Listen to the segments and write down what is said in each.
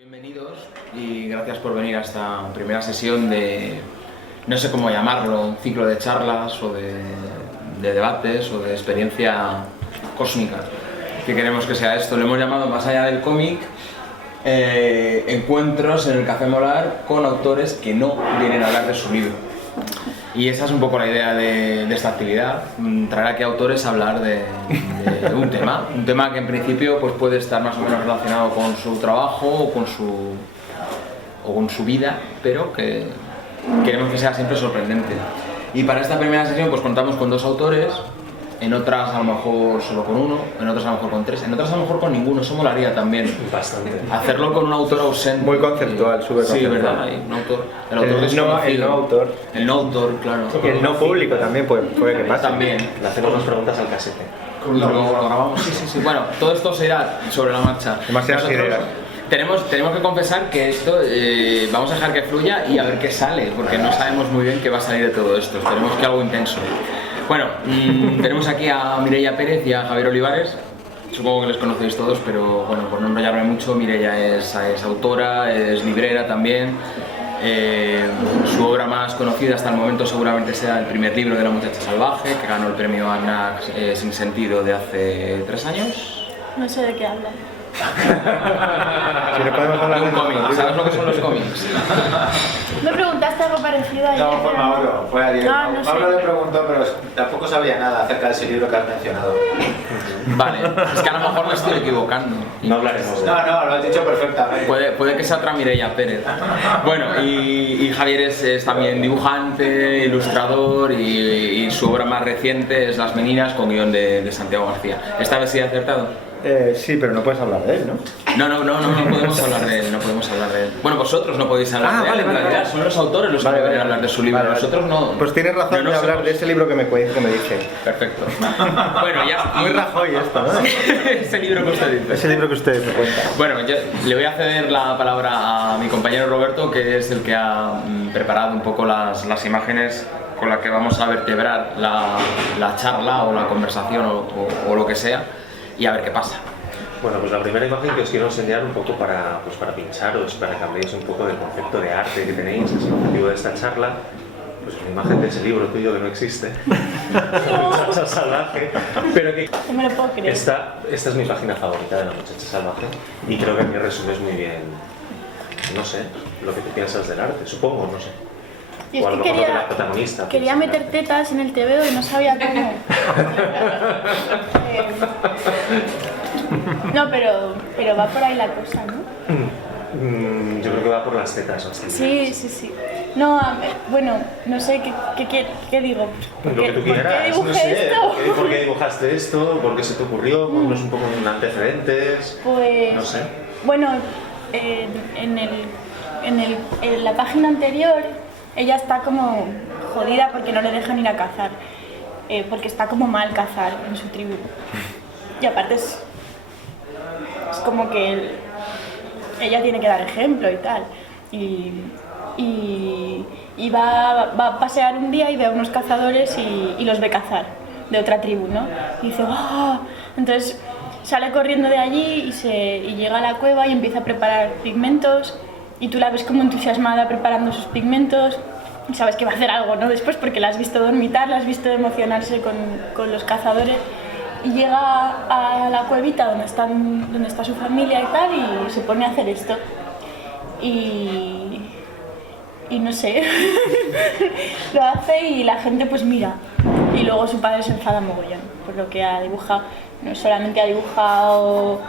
Bienvenidos y gracias por venir a esta primera sesión de, no sé cómo llamarlo, un ciclo de charlas o de debates o de experiencia cósmica. ¿Qué queremos que sea esto? Lo hemos llamado Más allá del cómic, encuentros en el Café Molar con autores que no vienen a hablar de su libro. Y esa es un poco la idea de esta actividad, traer aquí autores a hablar de un tema que en principio pues puede estar más o menos relacionado con su trabajo o con su vida, pero que queremos que sea siempre sorprendente. Y para esta primera sesión pues contamos con dos autores, en otras a lo mejor solo con uno, en otras a lo mejor con tres, en otras a lo mejor con ninguno. Eso molaría también. Bastante. Hacerlo con un autor ausente. Muy conceptual, súper conceptual. Sí, verdad, hay un autor. El autor desconocido. El no autor. El no autor, claro. Y el no público también puede que pase. También. Le hacemos las preguntas al casete. Y luego lo grabamos. Sí. Bueno, todo esto se irá sobre la marcha. Demasiadas ideas. Tenemos que confesar que esto vamos a dejar que fluya y a ver qué sale, porque no sabemos muy bien qué va a salir de todo esto. Esperemos que algo intenso. Bueno, tenemos aquí a Mireia Pérez y a Javier Olivares. Supongo que les conocéis todos, pero bueno, por no enrollarme mucho, Mireia es autora, es librera también. Su obra más conocida hasta el momento seguramente sea el primer libro de La muchacha salvaje, que ganó el premio Annax Sin sentido de hace 3 años. No sé de qué habla. Si no podemos hablar De un cómic, ¿sabes lo que son los cómics? Me preguntaste algo parecido ayer. No, fue Mauro, fue ayer. No sé. Mauro le preguntó, pero tampoco sabía nada acerca de ese libro que has mencionado. Vale, es que a lo mejor me estoy equivocando. No hablaremos de No, lo has dicho perfectamente. Puede que sea otra Mireia Pérez. Bueno, y Javier es también dibujante, ilustrador y su obra más reciente es Las Meninas con guión de Santiago García. ¿Esta vez sí ha acertado? Sí, pero no puedes hablar de él, ¿no? No podemos hablar de él, Bueno, vosotros no podéis hablar de él, en realidad son los autores los que deben hablar de su libro, nosotros no. Pues tienes razón de hablar de ese libro que me dice. Perfecto. Bueno, ya. Muy Rajoy esto, ¿no? Ese libro que usted dice. Ese libro que usted me cuenta. Bueno, yo le voy a ceder la palabra a mi compañero Roberto, que es el que ha preparado un poco las imágenes con las que vamos a vertebrar la charla o la conversación o lo que sea, y a ver qué pasa. Bueno, pues la primera imagen que os quiero enseñar un poco para pincharos, para que habléis un poco del concepto de arte que tenéis, es el motivo de esta charla. Pues una imagen de ese libro tuyo que no existe, La muchacha salvaje, pero que No me lo puedo creer. esta es mi página favorita de La muchacha salvaje y creo que me resumes muy bien, no sé, lo que tú piensas del arte, supongo, no sé. Y es O a lo que mejor lo que la protagonista quería piensa del meter arte. tetas en el TVO y no sabía cómo. No, pero va por ahí la cosa, ¿no? Yo creo que va por las tetas bastante. Sí. No, bueno, no sé qué digo. ¿Por Lo que tú quieras, qué dibujé no sé, esto? ¿por qué dibujaste esto? ¿Por qué se te ocurrió? Ponnos un poco en antecedentes. Pues, No sé. bueno, en la página anterior ella está como jodida porque no le dejan ir a cazar, porque está como mal cazar en su tribu. Y aparte es como que ella tiene que dar ejemplo y tal. Y va a pasear un día y ve a unos cazadores y los ve cazar, de otra tribu, ¿no? Y dice, ¡oh! Entonces sale corriendo de allí y llega a la cueva y empieza a preparar pigmentos y tú la ves como entusiasmada preparando sus pigmentos y sabes que va a hacer algo, ¿no? Después, porque la has visto dormitar, la has visto emocionarse con los cazadores y llega a la cuevita donde está su familia y tal y se pone a hacer esto y no sé, lo hace y la gente pues mira y luego su padre se enfada mogollón por lo que ha dibujado. No solamente ha dibujado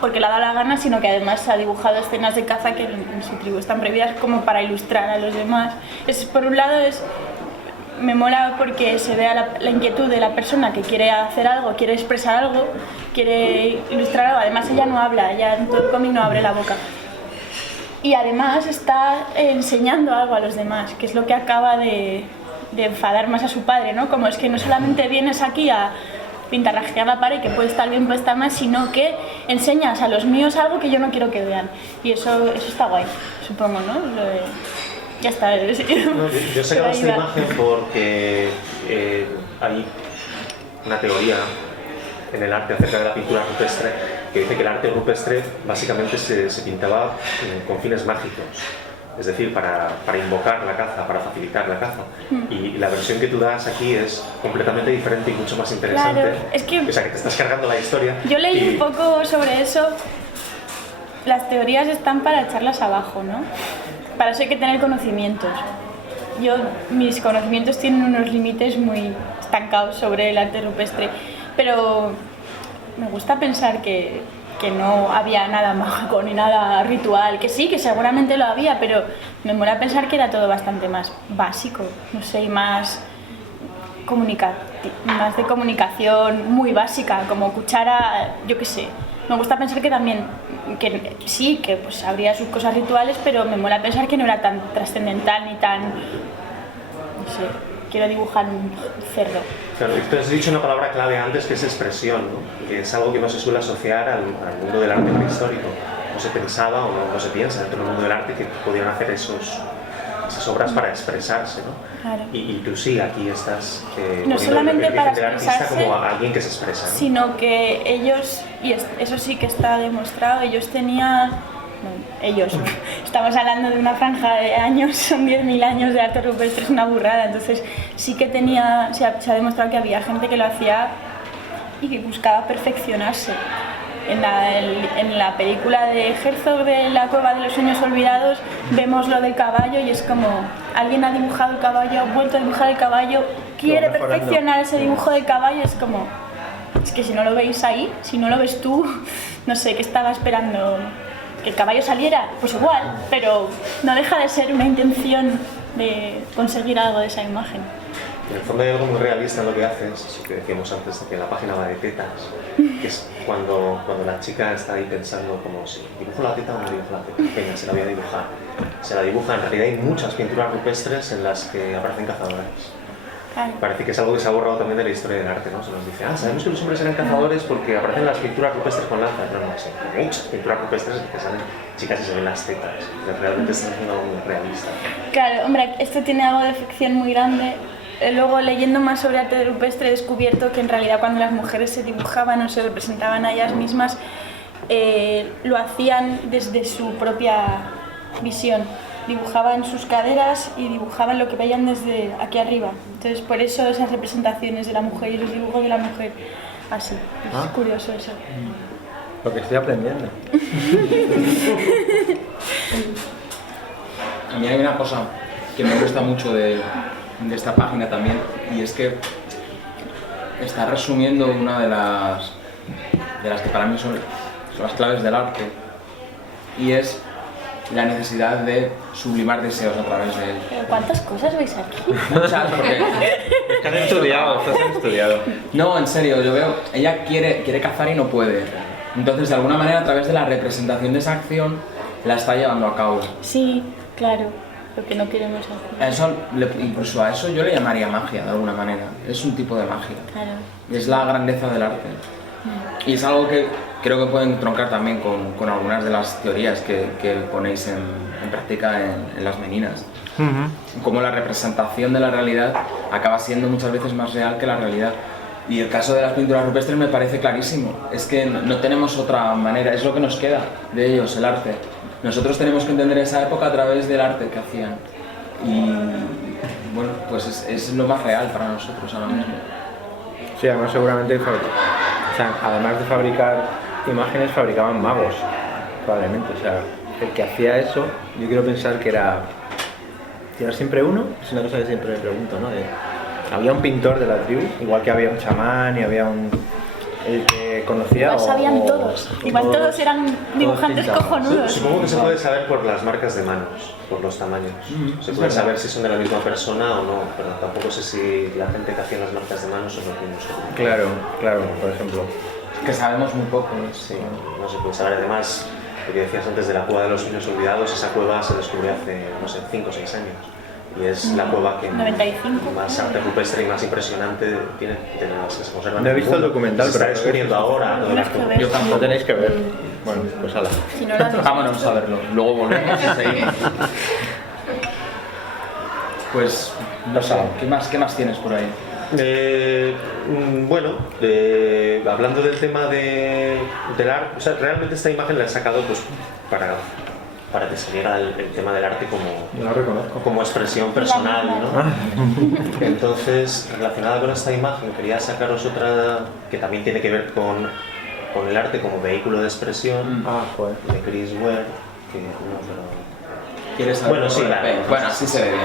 porque le ha dado la gana, sino que además ha dibujado escenas de caza que en su tribu están prohibidas como para ilustrar a los demás. Por un lado me mola porque se vea la inquietud de la persona que quiere hacer algo, quiere expresar algo, quiere ilustrar algo. Además ella no habla, ella en todo el cómic no abre la boca. Y además está enseñando algo a los demás, que es lo que acaba de enfadar más a su padre, ¿no? Como es que no solamente vienes aquí a pintarrajear la pared, que puede estar bien, puede estar mal, sino que enseñas a los míos algo que yo no quiero que vean. Y eso está guay, supongo, ¿no? Ya está. Sí. No, yo he sacado esta imagen porque hay una teoría en el arte acerca de la pintura rupestre, que dice que el arte rupestre básicamente se pintaba con fines mágicos. Es decir, para invocar la caza, para facilitar la caza. Y la versión que tú das aquí es completamente diferente y mucho más interesante. Claro, es que... O sea, que te estás cargando la historia. Yo leí un poco sobre eso. Las teorías están para echarlas abajo, ¿no? Para eso hay que tener conocimientos. Mis conocimientos tienen unos límites muy estancados sobre el arte rupestre, pero me gusta pensar que no había nada mágico ni nada ritual, que sí, que seguramente lo había, pero me mola pensar que era todo bastante más básico, no sé, y más de comunicación muy básica, como cuchara, yo qué sé. Me gusta pensar que también, que sí, que pues habría sus cosas rituales, pero me mola pensar que no era tan trascendental ni tan, no sé, quiero dibujar un cerdo. Claro, tú has dicho una palabra clave antes que es expresión, ¿no? Que es algo que no se suele asociar al mundo del arte prehistórico. No se pensaba o no se piensa dentro del mundo del arte que podían hacer esas obras para expresarse, ¿no? Claro. Y tú sí, aquí estás no solamente para expresarse, como alguien que se expresa, ¿no? Sino que ellos, y eso sí que está demostrado, ellos tenían... estamos hablando de una franja de años, son 10.000 años de arte rupestre, es una burrada, entonces sí que se ha demostrado que había gente que lo hacía y que buscaba perfeccionarse. En la película de Herzog de La cueva de los sueños olvidados vemos lo del caballo y es como alguien ha dibujado el caballo, ha vuelto a dibujar el caballo, quiere perfeccionar ese dibujo del caballo, es como, es que si no lo veis ahí, si no lo ves tú, no sé, ¿qué estaba esperando? ¿Que el caballo saliera? Pues igual, pero no deja de ser una intención de conseguir algo de esa imagen. En el fondo hay algo muy realista en lo que haces, eso que decíamos antes de que la página va de tetas, que es cuando la chica está ahí pensando como si dibujo la teta o no dibujo la teta, venga, se la voy a dibujar. Se la dibuja, en realidad hay muchas pinturas rupestres en las que aparecen cazadores. Parece que es algo que se ha borrado también de la historia del arte, ¿no? Se nos dice, sabemos que los hombres eran cazadores porque aparecen las pinturas rupestres con lanzas. No, sí, hay muchas pinturas rupestres que salen chicas y se ven las tetas. Realmente están haciendo algo muy realista. Claro, hombre, esto tiene algo de ficción muy grande. Luego, leyendo más sobre arte rupestre, he descubierto que en realidad cuando las mujeres se dibujaban o se representaban a ellas mismas, lo hacían desde su propia visión. Dibujaban sus caderas y dibujaban lo que veían desde aquí arriba. Entonces, por eso esas representaciones de la mujer y los dibujos de la mujer así. Es curioso eso. Lo que estoy aprendiendo. A mí hay una cosa que me gusta mucho de esta página también, y es que está resumiendo una de las que para mí son las claves del arte, y es la necesidad de sublimar deseos a través de él. ¿Pero cuántas cosas veis aquí? Muchas, porque... Estás estudiado. No, en serio, yo veo, ella quiere cazar y no puede. Entonces, de alguna manera, a través de la representación de esa acción, la está llevando a cabo. Sí, claro, lo que no queremos hacer. Eso, incluso a eso yo le llamaría magia, de alguna manera. Es un tipo de magia. Claro. Es la grandeza del arte. Y es algo que creo que pueden troncar también con algunas de las teorías que ponéis en práctica en las meninas. Como la representación de la realidad acaba siendo muchas veces más real que la realidad. Y el caso de las pinturas rupestres me parece clarísimo. Es que no tenemos otra manera, es lo que nos queda de ellos, el arte. Nosotros tenemos que entender esa época a través del arte que hacían. Y bueno, pues es lo más real para nosotros ahora mismo. Sí, además seguramente además de fabricar imágenes, fabricaban magos, probablemente. O sea, el que hacía eso, yo quiero pensar que era siempre uno, es una cosa que siempre me pregunto, ¿no? Había un pintor de la tribu, igual que había un chamán y había el que conocía. Igual sabían todos, igual todos eran dibujantes cojonudos. Supongo que se puede saber por las marcas de manos, por los tamaños. Se puede saber si son de la misma persona o no, pero tampoco sé si la gente que hacía las marcas de manos son los mismos. Claro, por ejemplo. Que sabemos muy poco. Sí, no se puede saber. Además, lo que decías antes de la cueva de los sueños olvidados, esa cueva se descubrió hace, no sé, 5 o 6 años. Y es la cueva que 95. más arte rupestre y más impresionante tiene de las que se conservan. No he visto el documental, se está pero descubriendo ahora. Yo tampoco. Lo tenéis que ver. Bueno, pues hala. Si no lo habéis Vámonos a verlo, luego volvemos y seguimos. Pues no sé, ¿qué más tienes por ahí? Bueno, hablando del tema del arte, o sea, realmente esta imagen la he sacado pues para que saliera el tema del arte No lo reconozco. como expresión personal, ¿no? Entonces, relacionada con esta imagen, quería sacaros otra que también tiene que ver con el arte como vehículo de expresión, Joder. de Chris Ware, que no, pero... ¿Quieres saber? Bueno, sí, Bueno, así se ve bien.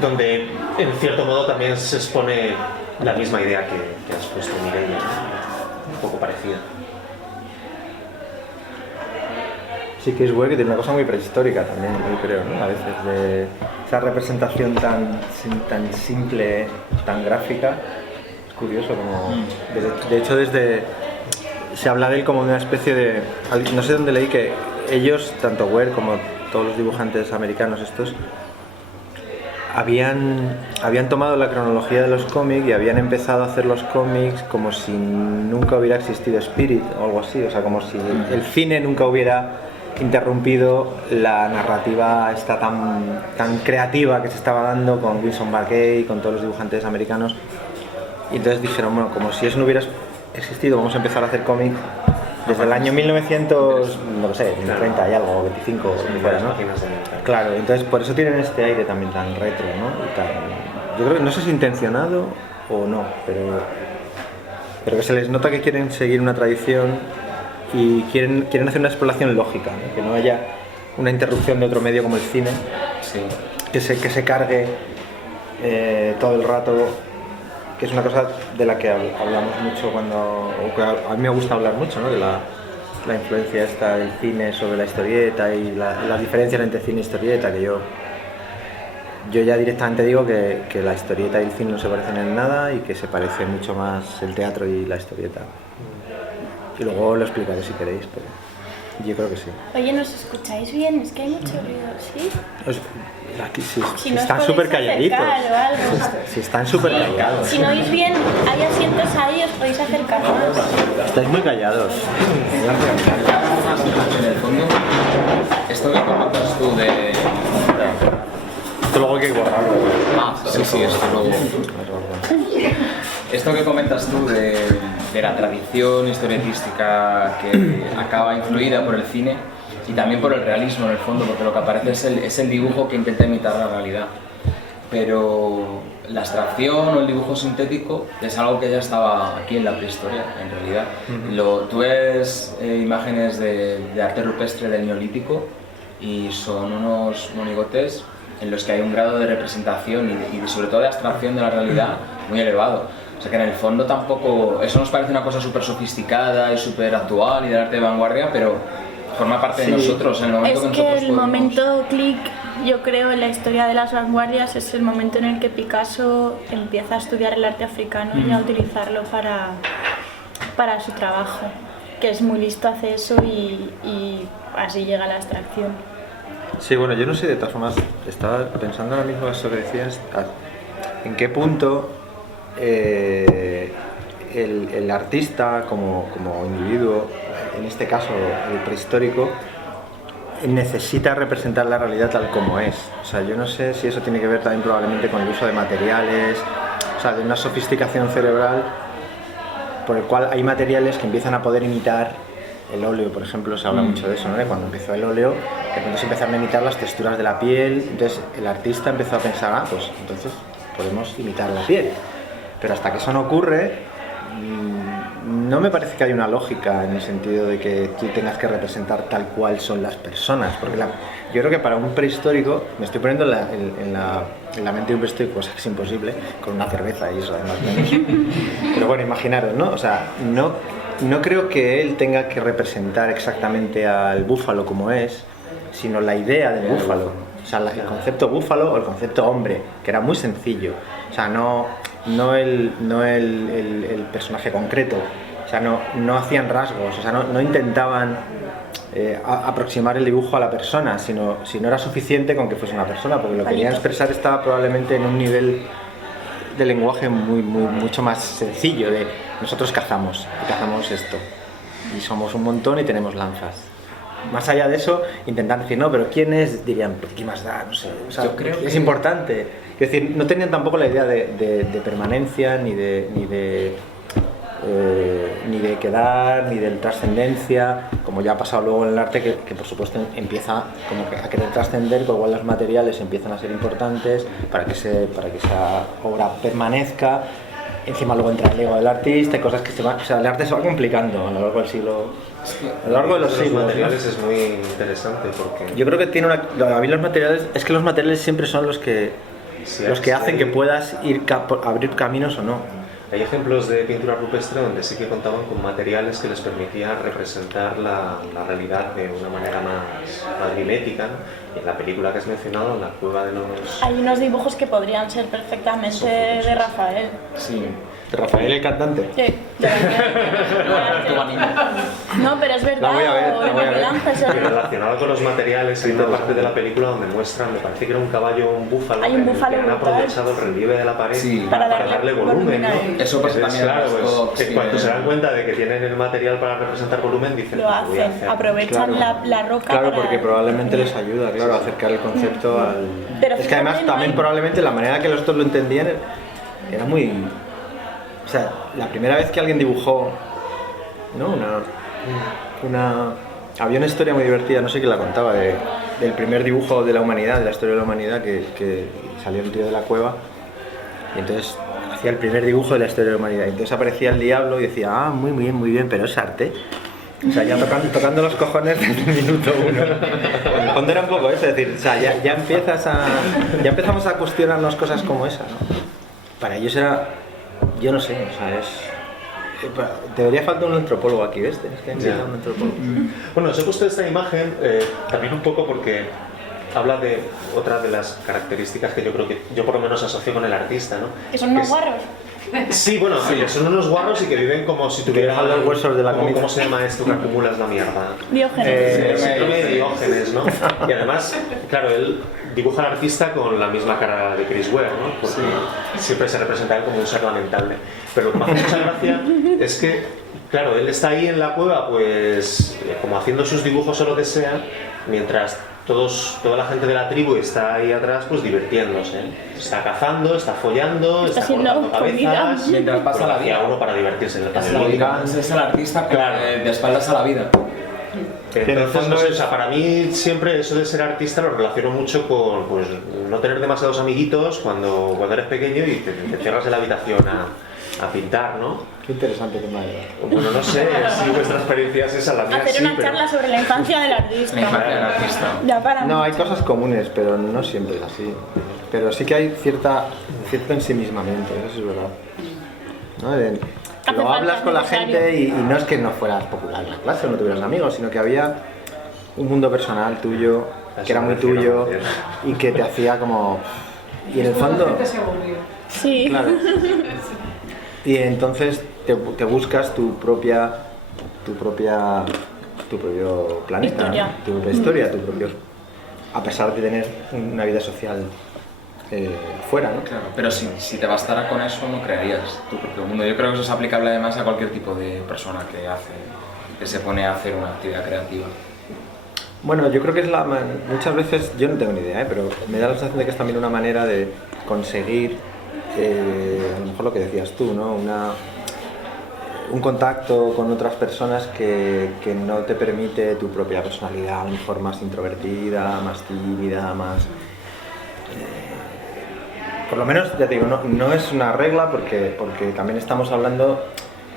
Donde en cierto modo también se expone la misma idea que has puesto, Mireia, ¿no? Un poco parecida. Sí que es Ware, que tiene una cosa muy prehistórica también, yo creo, ¿no? A veces de esa representación tan simple, tan gráfica, es curioso como... De hecho, se habla de él como una especie de... No sé dónde leí que ellos, tanto Ware como todos los dibujantes americanos estos, habían tomado la cronología de los cómics y habían empezado a hacer los cómics como si nunca hubiera existido Spirit o algo así, o sea, como si el cine nunca hubiera interrumpido la narrativa esta tan creativa que se estaba dando con Winsor McCay, con todos los dibujantes americanos, y entonces dijeron, bueno, como si eso no hubiera existido, vamos a empezar a hacer cómics desde el año 1900, no lo sé, 30 y algo, 25, ¿no? Claro, entonces por eso tienen este aire también tan retro, ¿no? Yo creo que no sé si intencionado o no, pero que se les nota que quieren seguir una tradición y quieren hacer una exploración lógica, ¿no? Que no haya una interrupción de otro medio como el cine, Sí. que se cargue todo el rato, que es una cosa de la que hablamos mucho o que a mí me gusta hablar mucho, ¿no? De la influencia esta del cine sobre la historieta y las diferencias entre cine y historieta, que yo ya directamente digo que la historieta y el cine no se parecen en nada y que se parece mucho más el teatro y la historieta. Y luego lo explicaré si queréis, pero yo creo que sí. Oye, ¿nos escucháis bien? Es que hay mucho ruido, ¿sí? Aquí Si nos están podéis súper calladitos. acercar o algo. Si están súper Sí, callados. si no oís bien, hay asientos ahí, os podéis acercar más. Estáis muy callados. En el fondo, esto que comentas tú de... Esto luego hay que borrarlo. Sí, esto luego... Esto que comentas tú de la tradición historietística que acaba influida por el cine y también por el realismo en el fondo, porque lo que aparece es el dibujo que intenta imitar la realidad. Pero la abstracción o el dibujo sintético es algo que ya estaba aquí en la prehistoria, en realidad. Tú ves imágenes de arte rupestre del Neolítico y son unos monigotes en los que hay un grado de representación y sobre todo de abstracción de la realidad muy elevado. O sea que en el fondo tampoco, eso nos parece una cosa súper sofisticada y súper actual y del arte de vanguardia, pero forma parte de nosotros en el momento Es que que nosotros el podemos... momento clic, yo creo, en la historia de las vanguardias es el momento en el que Picasso empieza a estudiar el arte africano y a utilizarlo para su trabajo, que es muy listo, hace eso y así llega la abstracción. Sí, bueno, yo no sé, de todas formas, estaba pensando ahora mismo eso que decías, en qué punto el artista como individuo, en este caso el prehistórico, necesita representar la realidad tal como es. O sea, yo no sé si eso tiene que ver también probablemente con el uso de materiales, o sea, de una sofisticación cerebral por el cual hay materiales que empiezan a poder imitar el óleo, por ejemplo, se habla mucho de eso, ¿no? De cuando empezó el óleo, de pronto se empezaron a imitar las texturas de la piel, entonces el artista empezó a pensar, pues entonces podemos imitar la piel. Pero hasta que eso no ocurre, no me parece que haya una lógica en el sentido de que tú tengas que representar tal cual son las personas, porque yo creo que para un prehistórico, me estoy poniendo en la mente de un prehistórico, cosa que es imposible, con una cerveza y eso además menos. Pero bueno, imaginaros, ¿no? O sea, no creo que él tenga que representar exactamente al búfalo como es, sino la idea del búfalo, o sea, el concepto búfalo o el concepto hombre, que era muy sencillo, o sea, no el personaje concreto, o sea, no hacían rasgos, o sea, no intentaban aproximar el dibujo a la persona, sino era suficiente con que fuese una persona, porque lo que querían expresar estaba probablemente en un nivel de lenguaje mucho más sencillo, de nosotros cazamos esto, y somos un montón y tenemos lanzas. más allá de eso, intentan decir, no, pero ¿quién es? Dirían, ¿qué más da? No sé, o sea, Yo creo es que- importante. Es decir, no tenían tampoco la idea de permanencia, ni de quedar, ni de trascendencia, como ya ha pasado luego en el arte, que por supuesto empieza como que a querer trascender, con igual los materiales empiezan a ser importantes para que esa obra permanezca. Encima luego entra el ego del artista y cosas que o sea, el arte se va complicando a lo largo del siglo, a lo largo de los Los siglos, ¿no? materiales es muy interesante porque Yo creo que tiene a mí los materiales, es que los materiales siempre son los que hacen que puedas abrir caminos o no. hay ejemplos de pintura rupestre donde sí que contaban con materiales que les permitían representar la realidad de una manera más mimética, ¿no? En la película que has mencionado, en la cueva de los... Hay unos dibujos que podrían ser perfectamente de Rafael. Sí. Rafael el cantante. Sí, de no, pero es verdad. La voy a ver, o la voy a ver. Miguel Ángel, Y relacionado con los materiales, hay una parte de la película donde muestran, me parece que era un caballo o un búfalo, Hay un en el búfalo que han brutal. aprovechado el relieve de la pared Sí. para Para darle darle volumen, ¿no? volumen. Eso pasa Entonces, también en claro, los pues, Cox, que cuando que- se dan cuenta de que tienen el material para representar volumen, dicen, Lo "Pues voy a hacen, hacer". aprovechan Claro. la roca. Claro, para- porque probablemente les ayuda, claro, a acercar el concepto al... Pero es que además fíjate, no también hay- probablemente la manera que los otros lo entendían era muy... O sea, la primera vez que alguien dibujó, ¿no? Había una historia muy divertida, no sé quién la contaba, del primer dibujo de la humanidad, de la historia de la humanidad, que salió el tío de la cueva, y entonces hacía el primer dibujo de la historia de la humanidad, y entonces aparecía el diablo y decía, ah, muy bien, pero es arte. O sea, ya tocando los cojones desde el minuto uno. En el fondo era un poco eso, es decir, o sea, ya empezamos a cuestionarnos cosas como esa, ¿no? Para ellos era, yo no sé, o sea, debería faltar un antropólogo aquí, ¿ves? Tienes que invitar a un antropólogo. Bueno, os he puesto esta imagen también un poco porque habla de otra de las características que yo creo que yo por lo menos asocio con el artista, ¿no? Que son unos Es- guarros. Sí, bueno, que son unos guarros y que viven como si tuvieran dejan los huesos de la comida. ¿Cómo se llama esto que acumulas la mierda? Diógenes. El síndrome de Diógenes, ¿no? Y además, claro, él dibuja al artista con la misma cara de Chris Ware, ¿no? Porque siempre se representa a él como un ser lamentable. Pero lo que me hace mucha gracia es que, claro, él está ahí en la cueva, pues, como haciendo sus dibujos o lo que sea, mientras toda la gente de la tribu está ahí atrás, pues divirtiéndose. Está cazando, está follando, Está está haciendo cortando comida. cabezas. Mientras pasa Porque la hacía vida. uno para divertirse en el Es panel. la vida, es el artista Claro. de espaldas a la vida. en el Entonces, fondo no sé, es- o sea, para mí siempre eso de ser artista lo relaciono mucho con pues, no tener demasiados amiguitos cuando eres pequeño y te cierras en la habitación a pintar, ¿no? Qué interesante tema de... Bueno, no sé si vuestra experiencia es esa, la mía Hacer sí, una pero... charla sobre la infancia del La artista. infancia del artista. Ya para No, mucho. hay cosas comunes, pero no siempre es así. Pero sí que hay cierto ensimismamiento, eso es verdad. ¿No? Hace Lo falta, hablas es con la necesario. gente y no es que no fueras popular en la clase o no tuvieras amigos, sino que había un mundo personal tuyo, que era muy tuyo y que te hacía como... Y en el Después la fondo... gente se aburrió. Sí. Claro. Y entonces te buscas tu propio planeta, Historia. ¿no? Tu propia historia, tu propio, a pesar de tener una vida social fuera, ¿no? Claro, pero si te bastara con eso no crearías tu propio mundo. Yo creo que eso es aplicable además a cualquier tipo de persona que se pone a hacer una actividad creativa. Bueno, yo creo que es muchas veces, yo no tengo ni idea, pero me da la sensación de que es también una manera de conseguir, a lo mejor lo que decías tú, ¿no? Un contacto con otras personas que no te permite tu propia personalidad, a lo mejor más introvertida, más tímida, más... por lo menos, ya te digo, no es una regla porque también estamos hablando,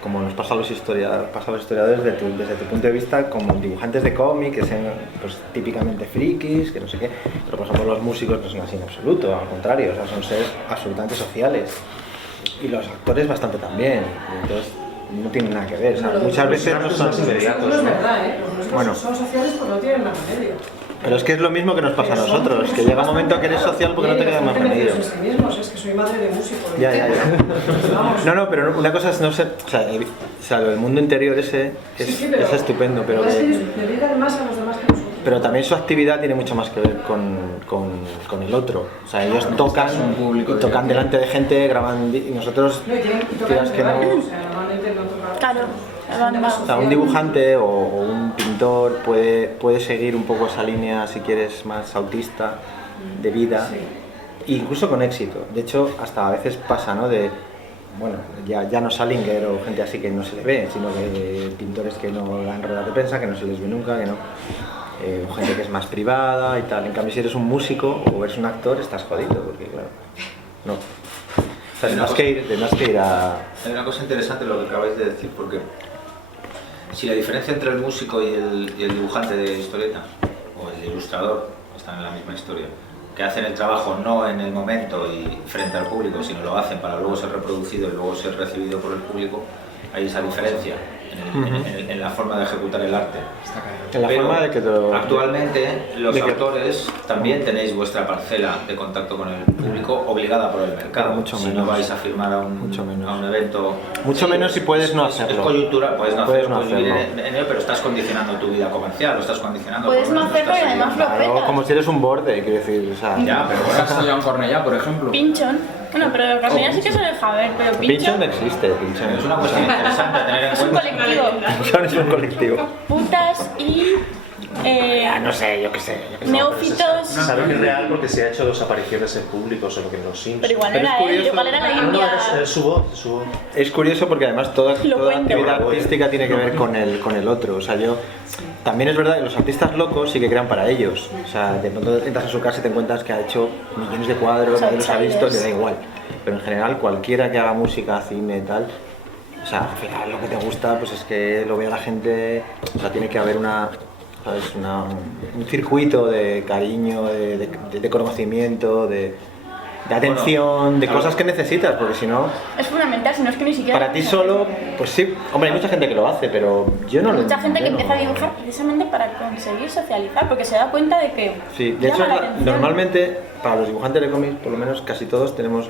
como nos pasa a los historiadores, desde tu punto de vista, como dibujantes de cómic, que sean pues, típicamente frikis, que no sé qué, pero por ejemplo los músicos no son así en absoluto, al contrario, o sea, son seres absolutamente sociales. Y los actores bastante también, entonces no tienen nada que ver, o sea, Pero muchas los veces no son... personajes inmediatos, No es ¿no? verdad, ¿eh? Los nuestros Bueno. son sociales porque no tienen más remedio. Pero es que es lo mismo que nos pasa a nosotros, que llega un momento que eres social porque no te queda más remedio. En sí mismos, es que soy madre de músico. Ya. Vamos. No, pero una cosa es no ser... O sea, el mundo interior ese es estupendo, pero Es que que... ellos dedican más a los demás que a nosotros. Pero también su actividad tiene mucho más que ver con el otro. O sea, ellos tocan, un público y tocan de- delante de gente, graban... Y nosotros, No, y tocan quieras que no... o sea, normalmente no tocan. Claro. La banda. O sea, un dibujante o un pintor puede seguir un poco esa línea, si quieres, más autista de vida, incluso con éxito. De hecho, hasta a veces pasa, ¿no? Bueno, ya no Salinger o gente así que no se le ve, sino que pintores que no dan ruedas de prensa, que no se les ve nunca, que no. O gente que es más privada y tal. En cambio, si eres un músico o eres un actor, estás jodido, porque claro, no. O sea, tendrás que ir a... Hay una cosa interesante lo que acabáis de decir, porque si la diferencia entre el músico y el dibujante de historieta, o el ilustrador, están en la misma historia, que hacen el trabajo no en el momento y frente al público, sino lo hacen para luego ser reproducido y luego ser recibido por el público, hay esa diferencia en la forma de ejecutar el arte. En la Pero forma de que actualmente los autores también tenéis vuestra parcela de contacto con el público obligada por el mercado. Mucho si menos. no vais a firmar a un evento... Mucho menos si puedes no hacerlo. Es coyuntural, puedes no hacerlo, puedes vivir hacerlo. en ello, pero estás condicionando tu vida comercial, lo estás condicionando. Puedes por lo no menos hacerlo y estás además lo ayudando. Claro, petas. como si eres un borde, quiero decir, o sea... Ya, pero bueno, Castellón en Cornellá, por ejemplo. Pinchón. Bueno, pero Cornellá sí que se deja ver, pero Pinchón Pinchón no existe, Pinchón. es una cuestión interesante a tener en es un cuenta. colectivo. Pinchón es un colectivo. Putas y No sé, yo qué sé. neófitos. Sabe que es real porque se ha hecho 2 apariciones en público, solo que en los Simpsons. Pero igual Pero no es era él, curioso. igual era la No, India. es su voz, es su voz. Es curioso porque además toda Lo cuento. actividad artística tiene que ver con el otro. O sea, también es verdad que los artistas locos sí que crean para ellos. O sea, de pronto entras a su casa y te encuentras que ha hecho millones de cuadros, nadie los ha visto, le da igual. Pero en general, cualquiera que haga música, cine, tal, o sea, al final lo que te gusta pues es que lo vea la gente. O sea, tiene que haber ¿sabes? Un circuito de cariño, de conocimiento, de atención, de cosas que necesitas, porque si no, Es fundamental, si no es que ni siquiera. para ti solo, pues sí, hombre, hay mucha gente que lo hace, pero yo no lo Mucha gente que yo no. empieza a dibujar precisamente para conseguir socializar, porque se da cuenta de que. Sí, de hecho, llama la atención. normalmente, para los dibujantes de cómics, por lo menos casi todos tenemos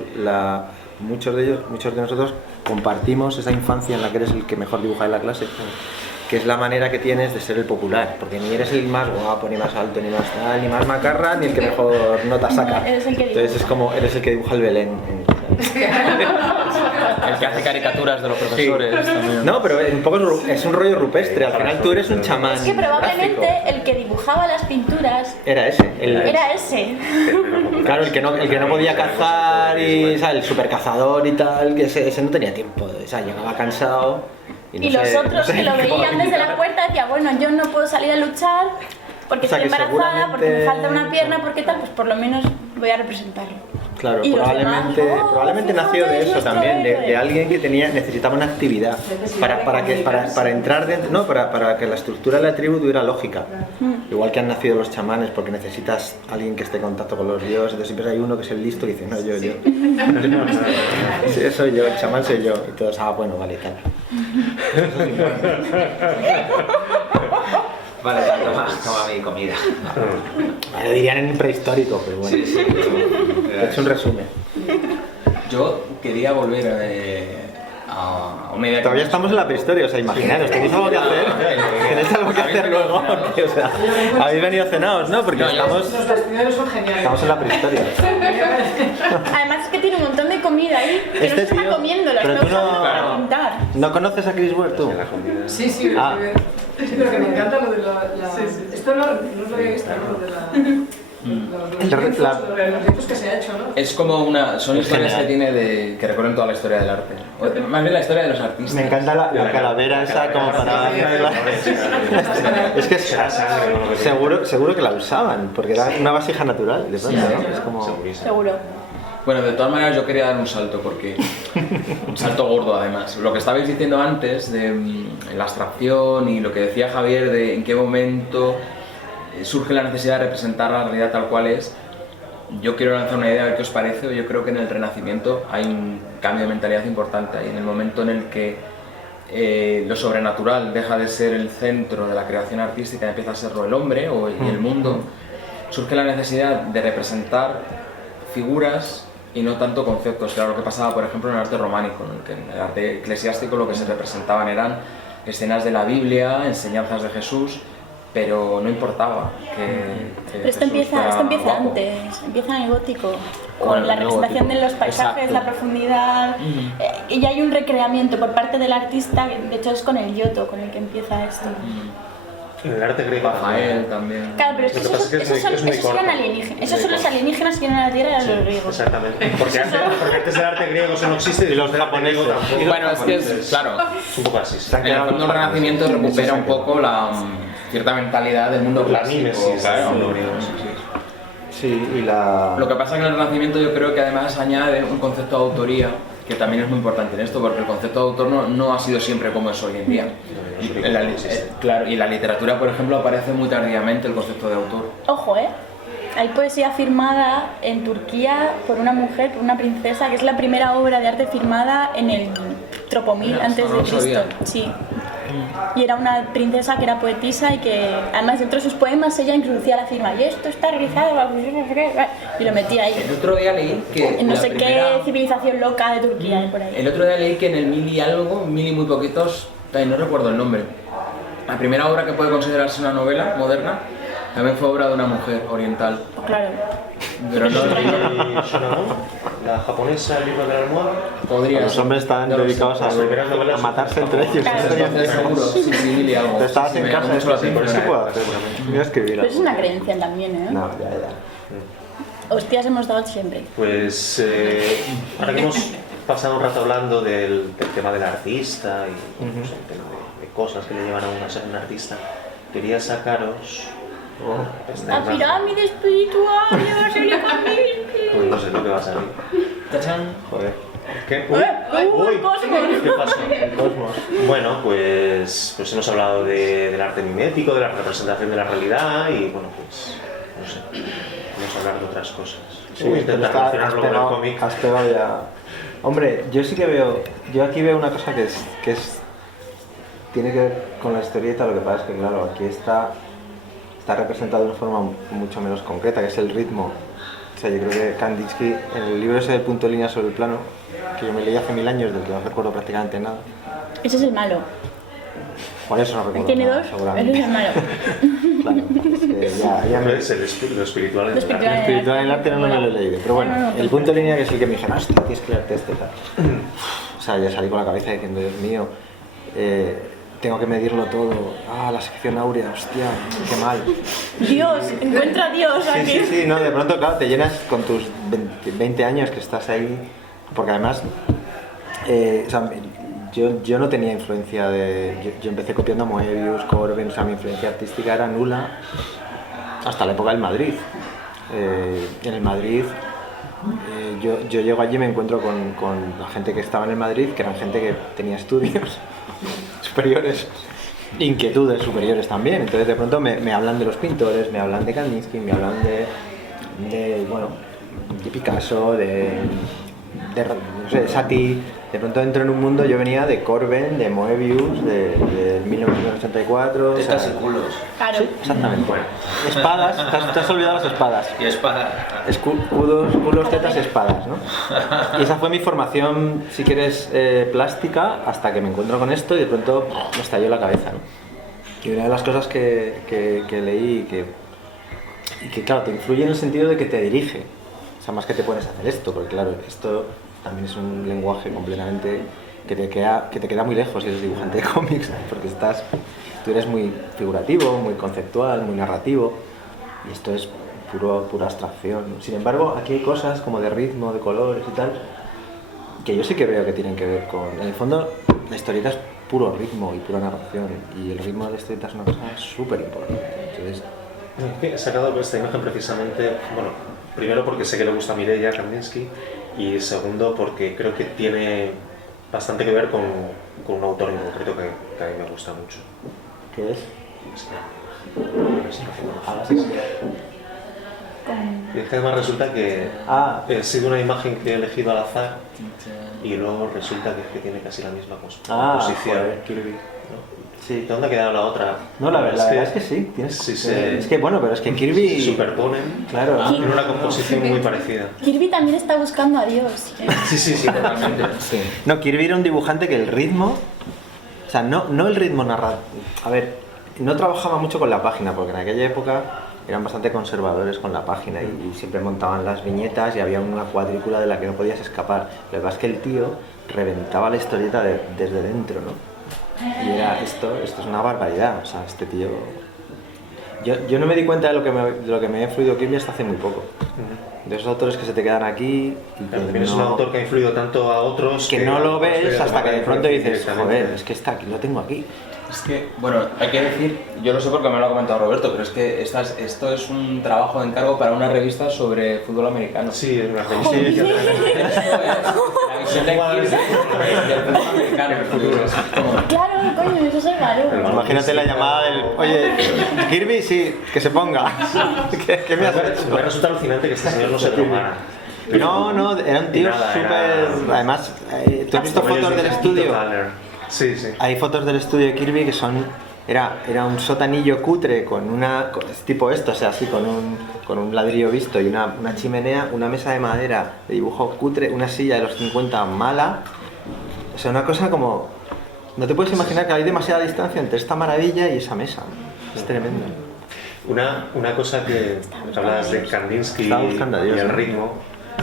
muchos de nosotros compartimos esa infancia en la que eres el que mejor dibuja en la clase, que es la manera que tienes de ser el popular, porque ni eres el más guapo, ni más alto, ni más tal, ni más macarra, ni el que mejor notas saca. No, eres el que dibuja. Entonces es como, eres el que dibuja el Belén. El que hace caricaturas de los profesores también. No, pero un poco es un rollo rupestre, al final tú eres un chamán. Es que probablemente gráfico. el que dibujaba las pinturas Era ese. era ese. Claro, el que no podía cazar y ¿sabes? El supercazador y tal, que ese no tenía tiempo, o sea, llegaba cansado y, no Y los sé- otros no sé que lo qué veían podía. desde la puerta decían, bueno, yo no puedo salir a luchar porque O sea, estoy que embarazada, porque me seguramente- falta una pierna, porque tal, pues por lo menos voy a representarlo. Claro, Y los probablemente, demás, "Oh, probablemente fíjate, nació de es eso nuestro también, de héroe". alguien que necesitaba una actividad para entrar dentro, no, para que la estructura de la tribu tuviera lógica. Igual que han nacido los chamanes porque necesitas alguien que esté en contacto con los dioses, entonces siempre hay uno que es el listo y dice, no, yo. Sí, soy yo, el chamán soy yo. Y todos, bueno, vale, tal. Vale, toma mi comida. Lo dirían en prehistórico, pero bueno. Sí. He hecho un resumen. Yo quería volver a una idea. Todavía estamos en la prehistoria, o sea, imaginaros, ¿tenéis algo que hacer? ¿Tenéis algo que hacer luego? Porque, o sea, habéis venido cenados, ¿no? Porque No, yo- estamos Son geniales. en la prehistoria. Además es que tiene un montón de comida ahí que Este no se tío- está comiendo, la pero está tú no- usando para pintar. ¿No conoces a Chris Ware tú? Sí, sí, Ah. sí, pero que me encanta lo de la... Esto no lo había visto, ¿no? Lo de la... Los lienzos que se ha hecho, ¿no? Es como son Es historias genial. que tiene que recorren toda la historia del arte. O, más bien la historia de los artistas. Me encanta la calavera esa como para... Es que seguro que la usaban, porque era una vasija natural, de pronto, ¿no? Es como... Seguro. Bueno, de todas maneras yo quería dar un salto, porque un salto gordo además. Lo que estabais diciendo antes de la abstracción y lo que decía Javier de en qué momento surge la necesidad de representar la realidad tal cual es, yo quiero lanzar una idea a ver qué os parece. Yo creo que en el Renacimiento hay un cambio de mentalidad importante y en el momento en el que lo sobrenatural deja de ser el centro de la creación artística y empieza a serlo el hombre y el mundo, surge la necesidad de representar figuras y no tanto conceptos, que era lo que pasaba por ejemplo en el arte románico, en el que en el arte eclesiástico lo que se representaban eran escenas de la Biblia, enseñanzas de Jesús, pero no importaba que Pero esto Jesús fuera empieza guapo. antes, empieza en el gótico, Con con el la representación gótico. de los paisajes, Exacto. la profundidad, y hay un recreamiento por parte del artista, que de hecho es con el Giotto con el que empieza esto. En el arte griego Rafael también. Claro, pero es que Lo que pasa es que es muy esos eran corto. alienígenas, esos Muy son los corto. alienígenas que vienen a la Tierra, eran Sí, los griegos. exactamente. Porque antes del arte griego eso no existe y los del arte griego tampoco. Bueno, es que es, claro, Es un poco así. sí. en el fondo el Renacimiento recupera un poco la cierta mentalidad del mundo La clásico. mímesis Claro. del mundo griego, sí, sí. Sí, y la... Lo que pasa es que en el Renacimiento yo creo que además añade un concepto de autoría que también es muy importante en esto, porque el concepto de autor no ha sido siempre como es hoy en día. Claro, y en la literatura, por ejemplo, aparece muy tardíamente el concepto de autor. Ojo, hay poesía firmada en Turquía por una mujer, por una princesa, que es la primera obra de arte firmada en el tropomil Mira, antes eso de no lo Cristo. sabía. Sí. Y era una princesa que era poetisa y que además dentro de sus poemas ella introducía la firma y esto está realizado y lo metía ahí. El otro día leí que En no la sé primera- qué civilización loca de Turquía hay por ahí. El otro día leí que en el 1000 y algo, 1000 y muy poquitos, no recuerdo el nombre. La primera obra que puede considerarse una novela moderna también fue obra de una mujer oriental. Pues claro. Pero no, Y Shonagon, la japonesa, el libro de la almohada. podría Los ser. hombres están No lo sé. dedicados Las primeras a novelas matarse entre ellos. Claro. Eso ya- Entonces, seguro, sí, sí, 1000 y algo. Te estabas Sí, en me casa, llamó mucho la es que atención. puedo hacer. Voy a escribir Pero es algo. una creencia también, ¿eh? No, ya. Hostias hemos dado siempre. Pues ahora que hemos pasado un rato hablando del tema del artista y pues, el tema de cosas que le llevan a uno a ser un artista, quería sacaros esta La imagen. pirámide espiritual de Basilica Pues no sé lo que va a salir. Tachán. Joder. ¿Qué? el cosmos! ¿Qué pasó? El cosmos. Bueno, pues hemos hablado del arte mimético, de la representación de la realidad y bueno, pues no sé, vamos a hablar de otras cosas. Voy a intentar relacionarlo con el cómic. Has pegado ya. Hombre, yo sí que veo. Yo aquí veo una cosa que es tiene que ver con la historieta. Lo que pasa es que, claro, aquí está representado de una forma mucho menos concreta, que es el ritmo. O sea, yo creo que Kandinsky, en el libro ese de Punto de Línea sobre el plano, que yo me leí hace 1000 años, del que no recuerdo prácticamente nada. Ese es el malo. Por eso no recuerdo Tiene nada, dos, ese seguramente. es el malo. Claro, es que ya me... Es lo espiritual en Lo el espiritual. arte. espiritual en el arte no me lo he leído, pero bueno, No, el punto de línea que es el que me dijeron, hostia, tienes que leerte este, tal. O sea, ya salí con la cabeza diciendo, Dios mío, tengo que medirlo todo, la sección áurea, hostia, qué mal. Dios, encuentra a Dios Sí, aquí. sí, sí, no, de pronto, claro, te llenas con tus 20 años que estás ahí, porque además, o sea, yo no tenía influencia de... Yo empecé copiando a Moebius, Corben, o sea, mi influencia artística era nula hasta la época del Madrid. En el Madrid, yo llego allí y me encuentro con la gente que estaba en el Madrid, que eran gente que tenía estudios superiores, inquietudes superiores también. Entonces de pronto me hablan de los pintores, me hablan de Kandinsky, me hablan de Picasso, no sé, de Satie. De pronto entro en un mundo, yo venía de Corben, de Moebius, de 1984. Tetas y culos. Claro. Exactamente. Espadas, te has olvidado las espadas. Y espada. Culos, tetas, espadas, ¿no? Y esa fue mi formación, si quieres, plástica, hasta que me encuentro con esto y de pronto me estalló la cabeza, ¿no? Y una de las cosas que leí y que, claro, te influye en el sentido de que te dirige. O sea, más que te pones a hacer esto, porque claro, esto también es un lenguaje completamente que te queda muy lejos si eres dibujante de cómics, porque tú eres muy figurativo, muy conceptual, muy narrativo, y esto es pura abstracción. Sin embargo, aquí hay cosas como de ritmo, de colores y tal, que yo sí que veo que tienen que ver con... En el fondo, la historieta es puro ritmo y pura narración, y el ritmo de la historieta es una cosa súper importante. Entonces, He sacado esta imagen precisamente, bueno, primero porque sé que le gusta a Mireia Kandinsky y segundo porque creo que tiene bastante que ver con un autor en concreto que a mí me gusta mucho. ¿qué es? Y es que además resulta que ha sido una imagen que he elegido al azar y luego resulta que tiene casi la misma composición. Joder, Kirby. Sí. ¿Dónde ha quedado la otra? No, la verdad es que sí. Es que bueno, pero es que Kirby... Se superponen Claro. en una composición muy parecida. Kirby también está buscando a Dios. Sí, totalmente. Sí. No, Kirby era un dibujante que el ritmo... O sea, no el ritmo narrativo. A ver, no trabajaba mucho con la página, porque en aquella época eran bastante conservadores con la página y siempre montaban las viñetas y había una cuadrícula de la que no podías escapar. Lo que pasa es que el tío reventaba la historieta desde dentro, ¿no? Y era, esto es una barbaridad, o sea, este tío... Yo no me di cuenta de lo que me ha influido Kirby hasta hace muy poco. De esos autores que se te quedan aquí y que también es un autor que ha influido tanto a otros que no lo ves hasta que de pronto dices, joder, es que está aquí, lo tengo aquí. Es que, bueno, hay que decir, yo lo sé porque me lo ha comentado Roberto, pero es que esto es un trabajo de encargo para una revista sobre fútbol americano. Sí, es una revista. Sí, esto es la visión de del fútbol americano en el futuro. Es como... Claro, coño, eso es el valor. Imagínate la llamada del, oye, Kirby, sí, que se ponga. ¿Qué me has hecho? Me resulta alucinante que este señor no se drogara. No, era un tío súper... Además, ¿tú has visto fotos del estudio? Sí, sí. Hay fotos del estudio de Kirby que son... Era un sotanillo cutre con tipo esto, o sea, así con un ladrillo visto y una chimenea, una mesa de madera de dibujo cutre, una silla de los 50 mala. O sea, una cosa como... No te puedes imaginar que hay demasiada distancia entre esta maravilla y esa mesa. Es tremendo. Una cosa que hablabas de Kandinsky y el ritmo.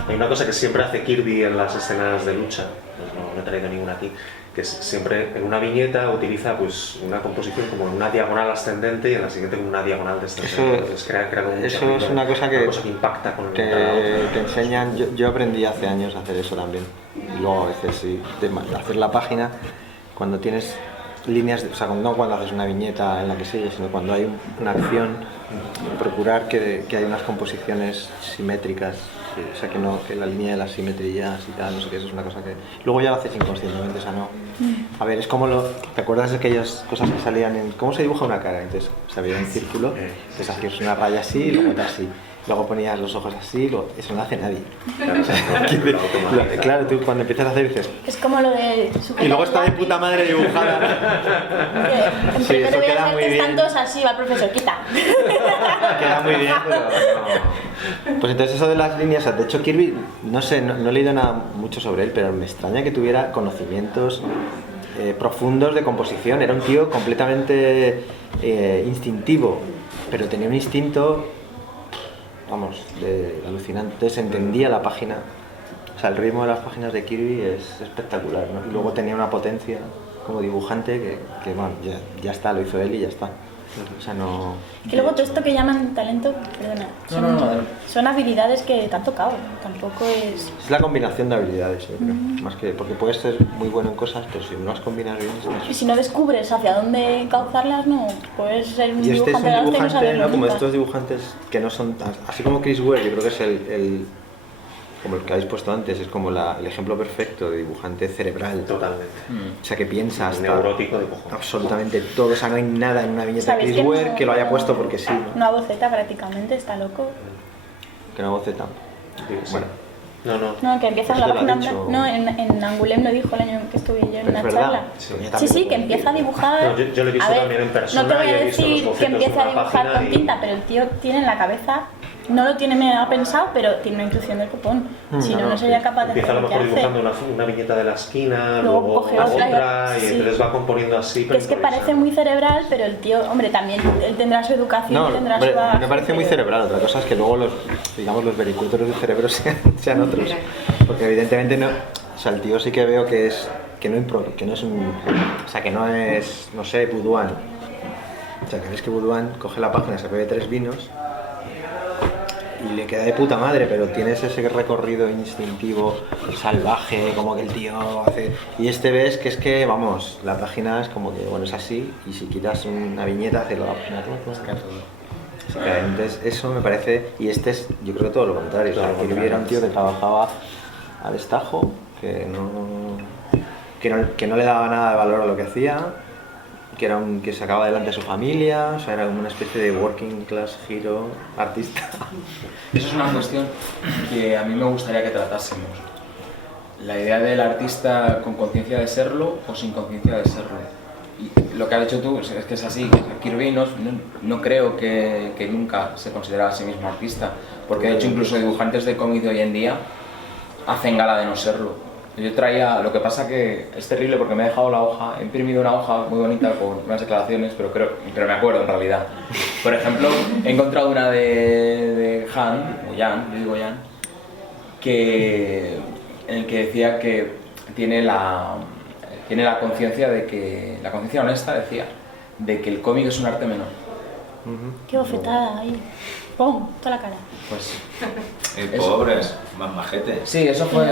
Hay una cosa que siempre hace Kirby en las escenas de lucha, pues no he traído ninguna aquí, que es siempre en una viñeta utiliza pues una composición como en una diagonal ascendente y en la siguiente como una diagonal descendente. Entonces crea como eso es una cosa que impacta con te enseñan. Yo aprendí hace años a hacer eso también. Y luego a veces sí, de hacer la página cuando tienes líneas, o sea, no cuando haces una viñeta en la que sigues, sino cuando hay una acción, procurar que haya unas composiciones simétricas. Sí, o sea, que la línea de las simetrías y tal, no sé qué, eso es una cosa que... Luego ya lo haces inconscientemente, o sea, no... A ver, es como ¿te acuerdas de aquellas cosas que salían en... ¿Cómo se dibuja una cara? Entonces, se veía un círculo, entonces hacías una raya así y luego otra así. Luego ponías los ojos así, eso no lo hace nadie. Claro, tú cuando empiezas a hacer dices... Es como lo de... Y luego está de puta madre dibujada. En Sí, eso queda muy bien. Están todos así, va el profesor, quita. Queda muy bien, pero no. Pues entonces eso de las líneas, de hecho Kirby, no sé, no he leído nada mucho sobre él, pero me extraña que tuviera conocimientos profundos de composición. Era un tío completamente instintivo, pero tenía un instinto, vamos, alucinante. Se entendía la página, o sea, el ritmo de las páginas de Kirby es espectacular, ¿no? Y luego tenía una potencia como dibujante que bueno, ya está, lo hizo él y ya está. O sea, no... Que luego todo esto que llaman talento, perdona, son habilidades que te han tocado, tampoco es... Es la combinación de habilidades, yo creo, más que... Porque puedes ser muy bueno en cosas, pero si no las combinas bien... Y si no descubres hacia dónde cauzarlas, no puedes ser un dibujante de arte y no saberlo ¿no? Como nunca. estos dibujantes que no son... Así como Chris Ware, yo creo que es como el que habéis puesto antes, es como el ejemplo perfecto de dibujante cerebral. Totalmente. O sea, que piensa hasta... Neurótico dibujo. Absolutamente todo, o sea, no hay nada en una viñeta de Chris Ware que lo haya puesto porque sí, ¿no? Una boceta prácticamente, está loco. Que una boceta. Sí. Bueno. No, que empieza Pues la te lo ha página... dicho. No, en Angulem lo dijo el año que estuve yo en Pero una es verdad. charla. Sí, que empieza a dibujar... No, yo lo he visto a ver, también en persona. no te voy y a he visto los decir que bocetos empiece de a una dibujar página con y- tinta, pero el tío tiene en la cabeza... No lo tiene mega pensado, pero tiene una intuición del copón. Si no, no sería capaz de Empieza a hacer lo lo que mejor hace. dibujando una viñeta de la esquina, Luego luego coge otra, y sí. entonces va componiendo así. Que es que parece muy cerebral, pero el tío, hombre, también él tendrá su educación, No, tendrá hombre, su bagaje, me parece muy pero- cerebral. Otra cosa es que luego los vericuetos del cerebro sean otros. Porque evidentemente no... O sea, el tío sí que veo que no es un... O sea, que no es, no sé, Buduan. O sea, que ves que Buduan coge la página, se bebe 3 vinos y le queda de puta madre, pero tienes ese recorrido instintivo, salvaje, como que el tío hace... Y este ves que es que, vamos, la página es como que, bueno, es así, y si quitas una viñeta, hace la página toda. Entonces, eso me parece... Y este es, yo creo que todo lo contrario. O sea, que era un tío que trabajaba a destajo, que no le daba nada de valor a lo que hacía, que sacaba adelante a su familia, o sea, era como una especie de working class hero artista. Eso es una cuestión que a mí me gustaría que tratásemos. La idea del artista con conciencia de serlo o sin conciencia de serlo. Y lo que has dicho tú es que es así. Kirby no creo que nunca se considerara a sí mismo artista, porque de hecho incluso dibujantes de cómic de hoy en día hacen gala de no serlo. Yo traía, lo que pasa que es terrible porque me he dejado la hoja, he imprimido una hoja muy bonita con unas declaraciones, pero me acuerdo en realidad. Por ejemplo, he encontrado una de Han, o Jan, yo digo Jan, en el que decía que tiene la conciencia de que, la conciencia honesta decía, de que el cómic es un arte menor. Qué bofetada ahí. ¡Pum! Toda la cara. Pues Pobres, más majete. sí, eso fue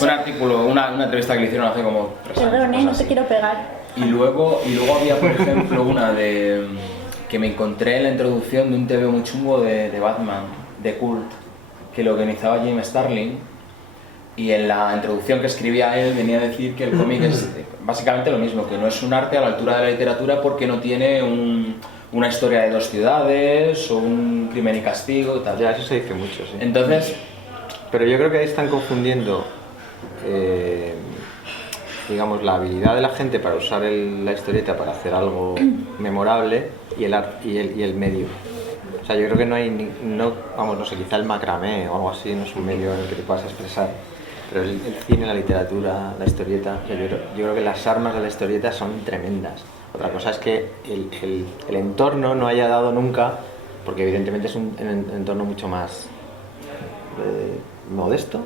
un artículo, una entrevista que le hicieron hace como 3 años. Perdón, cosas no te así. quiero pegar. Y luego había, por ejemplo, una que me encontré en la introducción de un TVO muy chungo de Batman, de Cult, que lo organizaba Jim Starlin, y en la introducción que escribía él venía a decir que el cómic es básicamente lo mismo, que no es un arte a la altura de la literatura porque no tiene una historia de 2 ciudades o un crimen y castigo y tal. Ya, eso se dice mucho, sí. Entonces, Pero yo creo que ahí están confundiendo, digamos, la habilidad de la gente para usar la historieta para hacer algo memorable y el medio. O sea, yo creo que no hay, no sé, quizá el macramé o algo así no es un medio en el que te puedas expresar, pero el cine, la literatura, la historieta, yo creo que las armas de la historieta son tremendas. Otra cosa es que el entorno no haya dado nunca, porque evidentemente es un entorno mucho más modesto,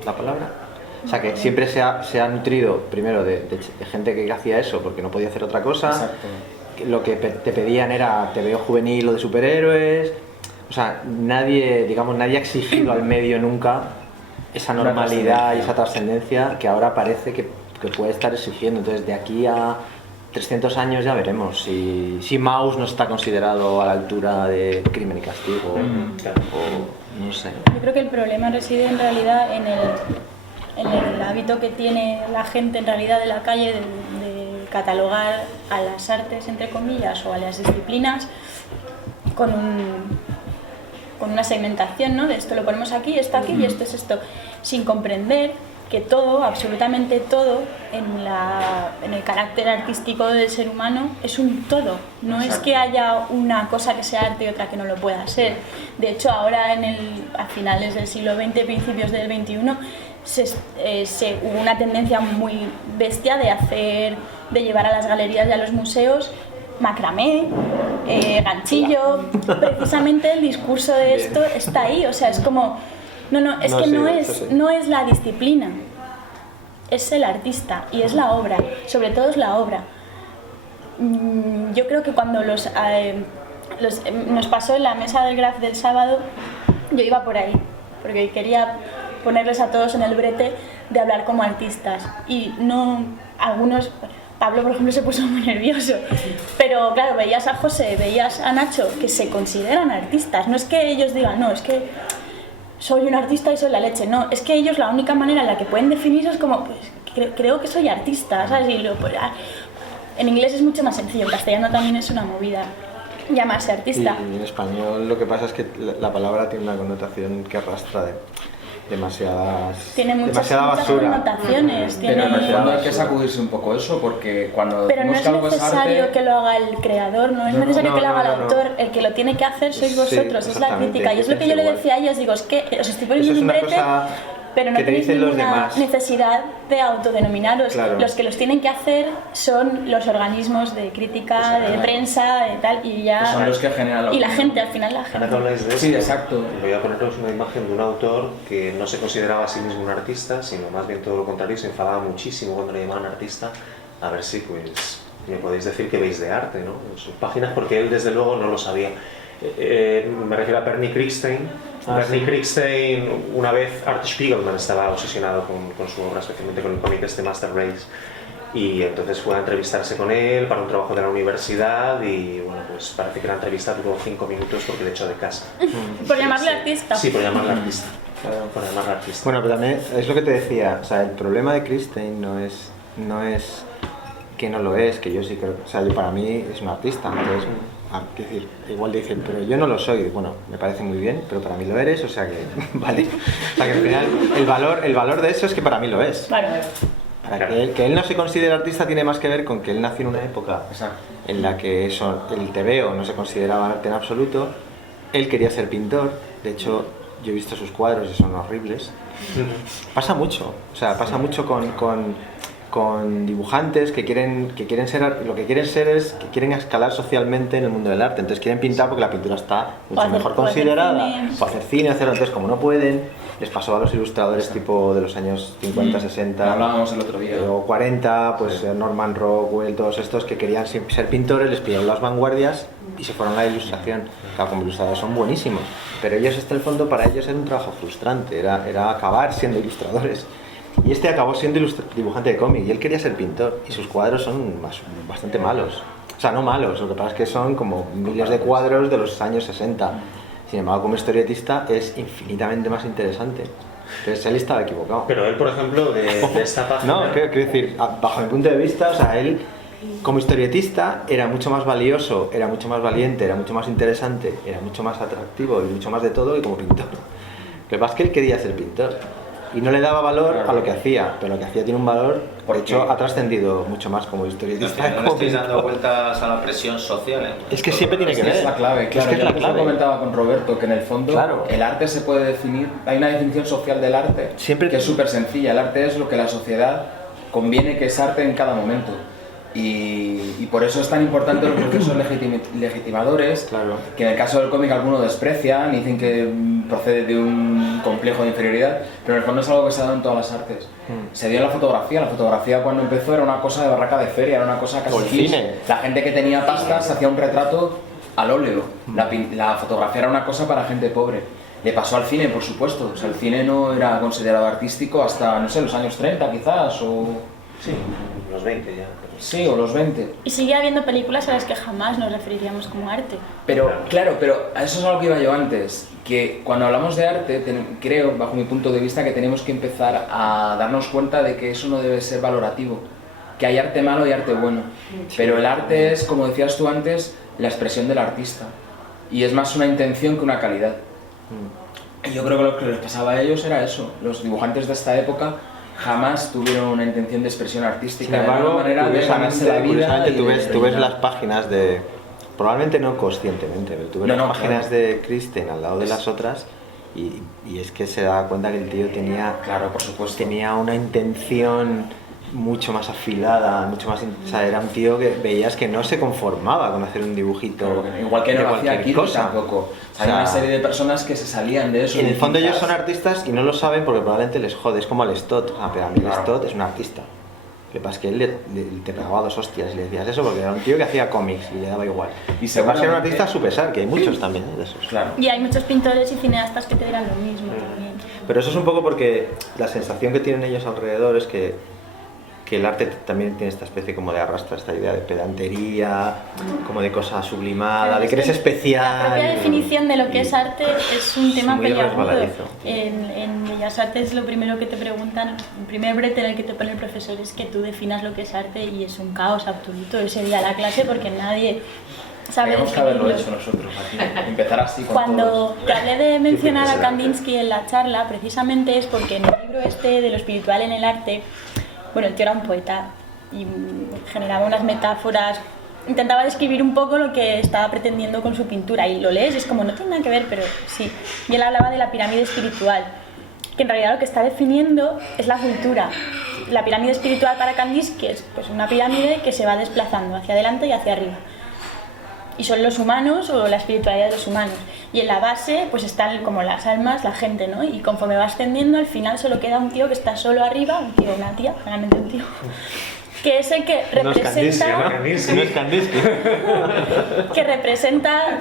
es la palabra. O sea, que siempre se ha nutrido primero de gente que hacía eso porque no podía hacer otra cosa. exacto. Lo que te pedían era TVO juvenil o de superhéroes. O sea, nadie ha exigido al medio nunca esa normalidad y esa trascendencia que ahora parece que puede estar exigiendo. Entonces, de aquí a 300 años ya veremos si Maus no está considerado a la altura de Crimen y Castigo o no sé. Yo creo que el problema reside en realidad en el hábito que tiene la gente en realidad de la calle de catalogar a las artes, entre comillas, o a las disciplinas con una segmentación, ¿no? De esto lo ponemos aquí, esto aquí y esto es esto, sin comprender que todo, absolutamente todo, en el carácter artístico del ser humano es un todo. No es que haya una cosa que sea arte y otra que no lo pueda ser. De hecho, ahora a finales del siglo XX, principios del XXI, hubo una tendencia muy bestia de llevar a las galerías y a los museos macramé, ganchillo. Precisamente el discurso de esto está ahí, o sea, es como... No es la disciplina, es el artista y es la obra, sobre todo es la obra. Yo creo que cuando nos pasó en la mesa del Graf del sábado, yo iba por ahí, porque quería ponerles a todos en el brete de hablar como artistas y algunos... Pablo, por ejemplo, se puso muy nervioso, pero claro, veías a José, veías a Nacho, que se consideran artistas, no es que ellos digan, no, es que soy un artista y soy la leche, no, es que ellos la única manera en la que pueden definirse es como, pues, creo que soy artista, ¿sabes? En inglés es mucho más sencillo, en castellano también es una movida llamarse artista. Y en español lo que pasa es que la palabra tiene una connotación que arrastra demasiada basura. Connotaciones. Pero en el fondo hay que sacudirse un poco eso, porque cuando Pero no decimos es que algo es necesario arte... que lo haga el creador, no es necesario que lo haga el autor, el que lo tiene que hacer sois vosotros, es la crítica. Y es lo que yo le decía a ellos, digo, es que os estoy poniendo un brete, pero no tenéis ninguna necesidad de autodenominaros. Claro. Los que los tienen que hacer son los organismos de crítica, de prensa, de tal, y ya... Son los que generan y la gente, al final la gente. Ahora que habláis de esto, sí, exacto. Voy a poneros una imagen de un autor que no se consideraba a sí mismo un artista, sino más bien todo lo contrario, se enfadaba muchísimo cuando le llamaban artista. A ver si pues me podéis decir que veis de arte, ¿no? En sus páginas, porque él desde luego no lo sabía. Me refiero a Bernie Krigstein. Bernie Krigstein, una vez Art Spiegelman estaba obsesionado con su obra, especialmente con el cómic Master Race, y entonces fue a entrevistarse con él para un trabajo de la universidad y bueno, pues parece que la entrevista duró 5 minutos porque le echó de casa. Por llamarle artista. Sí, por llamarle artista. Por llamarle artista. Bueno, pero también es lo que te decía, o sea, el problema de Krigstein no es que no lo es, que yo sí creo, o sea, para mí es un artista, entonces, decir, igual dicen, pero yo no lo soy, bueno, me parece muy bien, pero para mí lo eres, o sea que, vale, o sea que al final el valor de eso es que para mí lo es. Claro. Para que él no se considere artista tiene más que ver con que él nació en una época en la que el TVO no se consideraba arte en absoluto, él quería ser pintor, de hecho yo he visto sus cuadros y son horribles. Pasa mucho, o sea, pasa mucho con dibujantes que quieren ser, lo que quieren ser es que quieren escalar socialmente en el mundo del arte, entonces quieren pintar porque la pintura está mucho mejor considerada, o hacer cine, entonces como no pueden, les pasó a los ilustradores tipo de los años 50, 60, hablábamos el otro día, o 40, pues Norman Rockwell, todos estos que querían ser pintores, les pillaron las vanguardias y se fueron a la ilustración. Claro, como ilustradores son buenísimos, pero ellos, hasta el fondo, para ellos era un trabajo frustrante, era acabar siendo ilustradores. Y este acabó siendo dibujante de cómic y él quería ser pintor y sus cuadros son bastante malos. O sea, no malos, lo que pasa es que son como miles de cuadros de los años 60. Sin embargo, como historietista es infinitamente más interesante. Entonces él estaba equivocado. Pero él, por ejemplo, de esta página... No, quiero decir, bajo mi punto de vista, o sea, él como historietista era mucho más valioso, era mucho más valiente, era mucho más interesante, era mucho más atractivo y mucho más de todo que como pintor. Lo que pasa es que él quería ser pintor. Y no le daba valor a lo que hacía, pero lo que hacía tiene un valor, de hecho ha trascendido mucho más como historietista. No le estáis dando vueltas a la presión social. Es que siempre tiene que ver. Es la clave, claro. Es que es la yo clave. comentaba con Roberto que en el fondo Claro. el arte se puede definir, hay una definición social del arte Siempre que es súper sencilla. El arte es lo que la sociedad conviene que es arte en cada momento. Y por eso es tan importante los procesos legitimadores, Claro. que en el caso del cómic algunos desprecian y dicen que procede de un complejo de inferioridad, pero en el fondo es algo que se ha dado en todas las artes. Se dio en la fotografía cuando empezó era una cosa de barraca de feria, era una cosa casi O el kitsch. cine. La gente que tenía pasta se hacía un retrato al óleo, la fotografía era una cosa para gente pobre. Le pasó al cine, por supuesto, o sea, el cine no era considerado artístico hasta, no sé, los años 30 quizás, o... Sí, los 20 ya. Sí, o los 20. Y sigue habiendo películas a las que jamás nos referiríamos como arte. Pero, claro, pero a eso es a lo que iba yo antes, que cuando hablamos de arte, creo, bajo mi punto de vista, que tenemos que empezar a darnos cuenta de que eso no debe ser valorativo, que hay arte malo y arte bueno, pero el arte es, como decías tú antes, la expresión del artista, y es más una intención que una calidad. Y yo creo que lo que les pasaba a ellos era eso, los dibujantes de esta época jamás tuvieron una intención de expresión artística, Sin embargo, era una manera de ganarse la vida. curiosamente tú ves las páginas de, probablemente no conscientemente, pero tú ves las páginas de Kristen al lado de las otras y es que se da cuenta que el tío tenía, claro, por supuesto, tenía una intención mucho más afilada, mucho más, o sea, era un tío que veías que no se conformaba con hacer un dibujito, claro, igual que de no lo hacía cualquier Kirby cosa. tampoco. O Hay sea, una serie de personas que se salían de eso. en el fondo ellos quizás- son artistas y no lo saben porque probablemente les jode, es como al Stott. Pero a mí el Stott es un artista. Lo que pasa es que él te pegaba 2 hostias y le decías eso porque era un tío que hacía cómics y le daba igual. Y se va a ser un artista a su pesar, que hay muchos también de esos. Claro. Y hay muchos pintores y cineastas que te dirán lo mismo también. Pero eso es un poco porque la sensación que tienen ellos alrededor es que el arte también tiene esta especie como de arrastra, esta idea de pedantería, como de cosa sublimada, de que eres especial. La propia definición de lo que es arte es un tema muy peliagudo. resbaladizo. En Bellas Artes lo primero que te preguntan, el primer brete en el que te pone el profesor es que tú definas lo que es arte y es un caos absoluto ese día la clase porque nadie sabe Tenemos que haberlo definirlo. hecho nosotros aquí, empezar así con Cuando todos. te hablé de mencionar a Kandinsky en la charla, precisamente es porque en el libro este de lo espiritual en el arte, bueno, el tío era un poeta y generaba unas metáforas, intentaba describir un poco lo que estaba pretendiendo con su pintura y lo lees y es como, no tiene nada que ver, pero sí. Y él hablaba de la pirámide espiritual, que en realidad lo que está definiendo es la cultura. La pirámide espiritual para Kandinsky es pues, una pirámide que se va desplazando hacia adelante y hacia arriba. Y son los humanos o la espiritualidad de los humanos. Y en la base pues están como las almas, la gente, ¿no? Y conforme va ascendiendo, al final solo queda un tío que está solo arriba, un tío o una tía, realmente un tío, que es el que representa, No es Kandinsky. que representa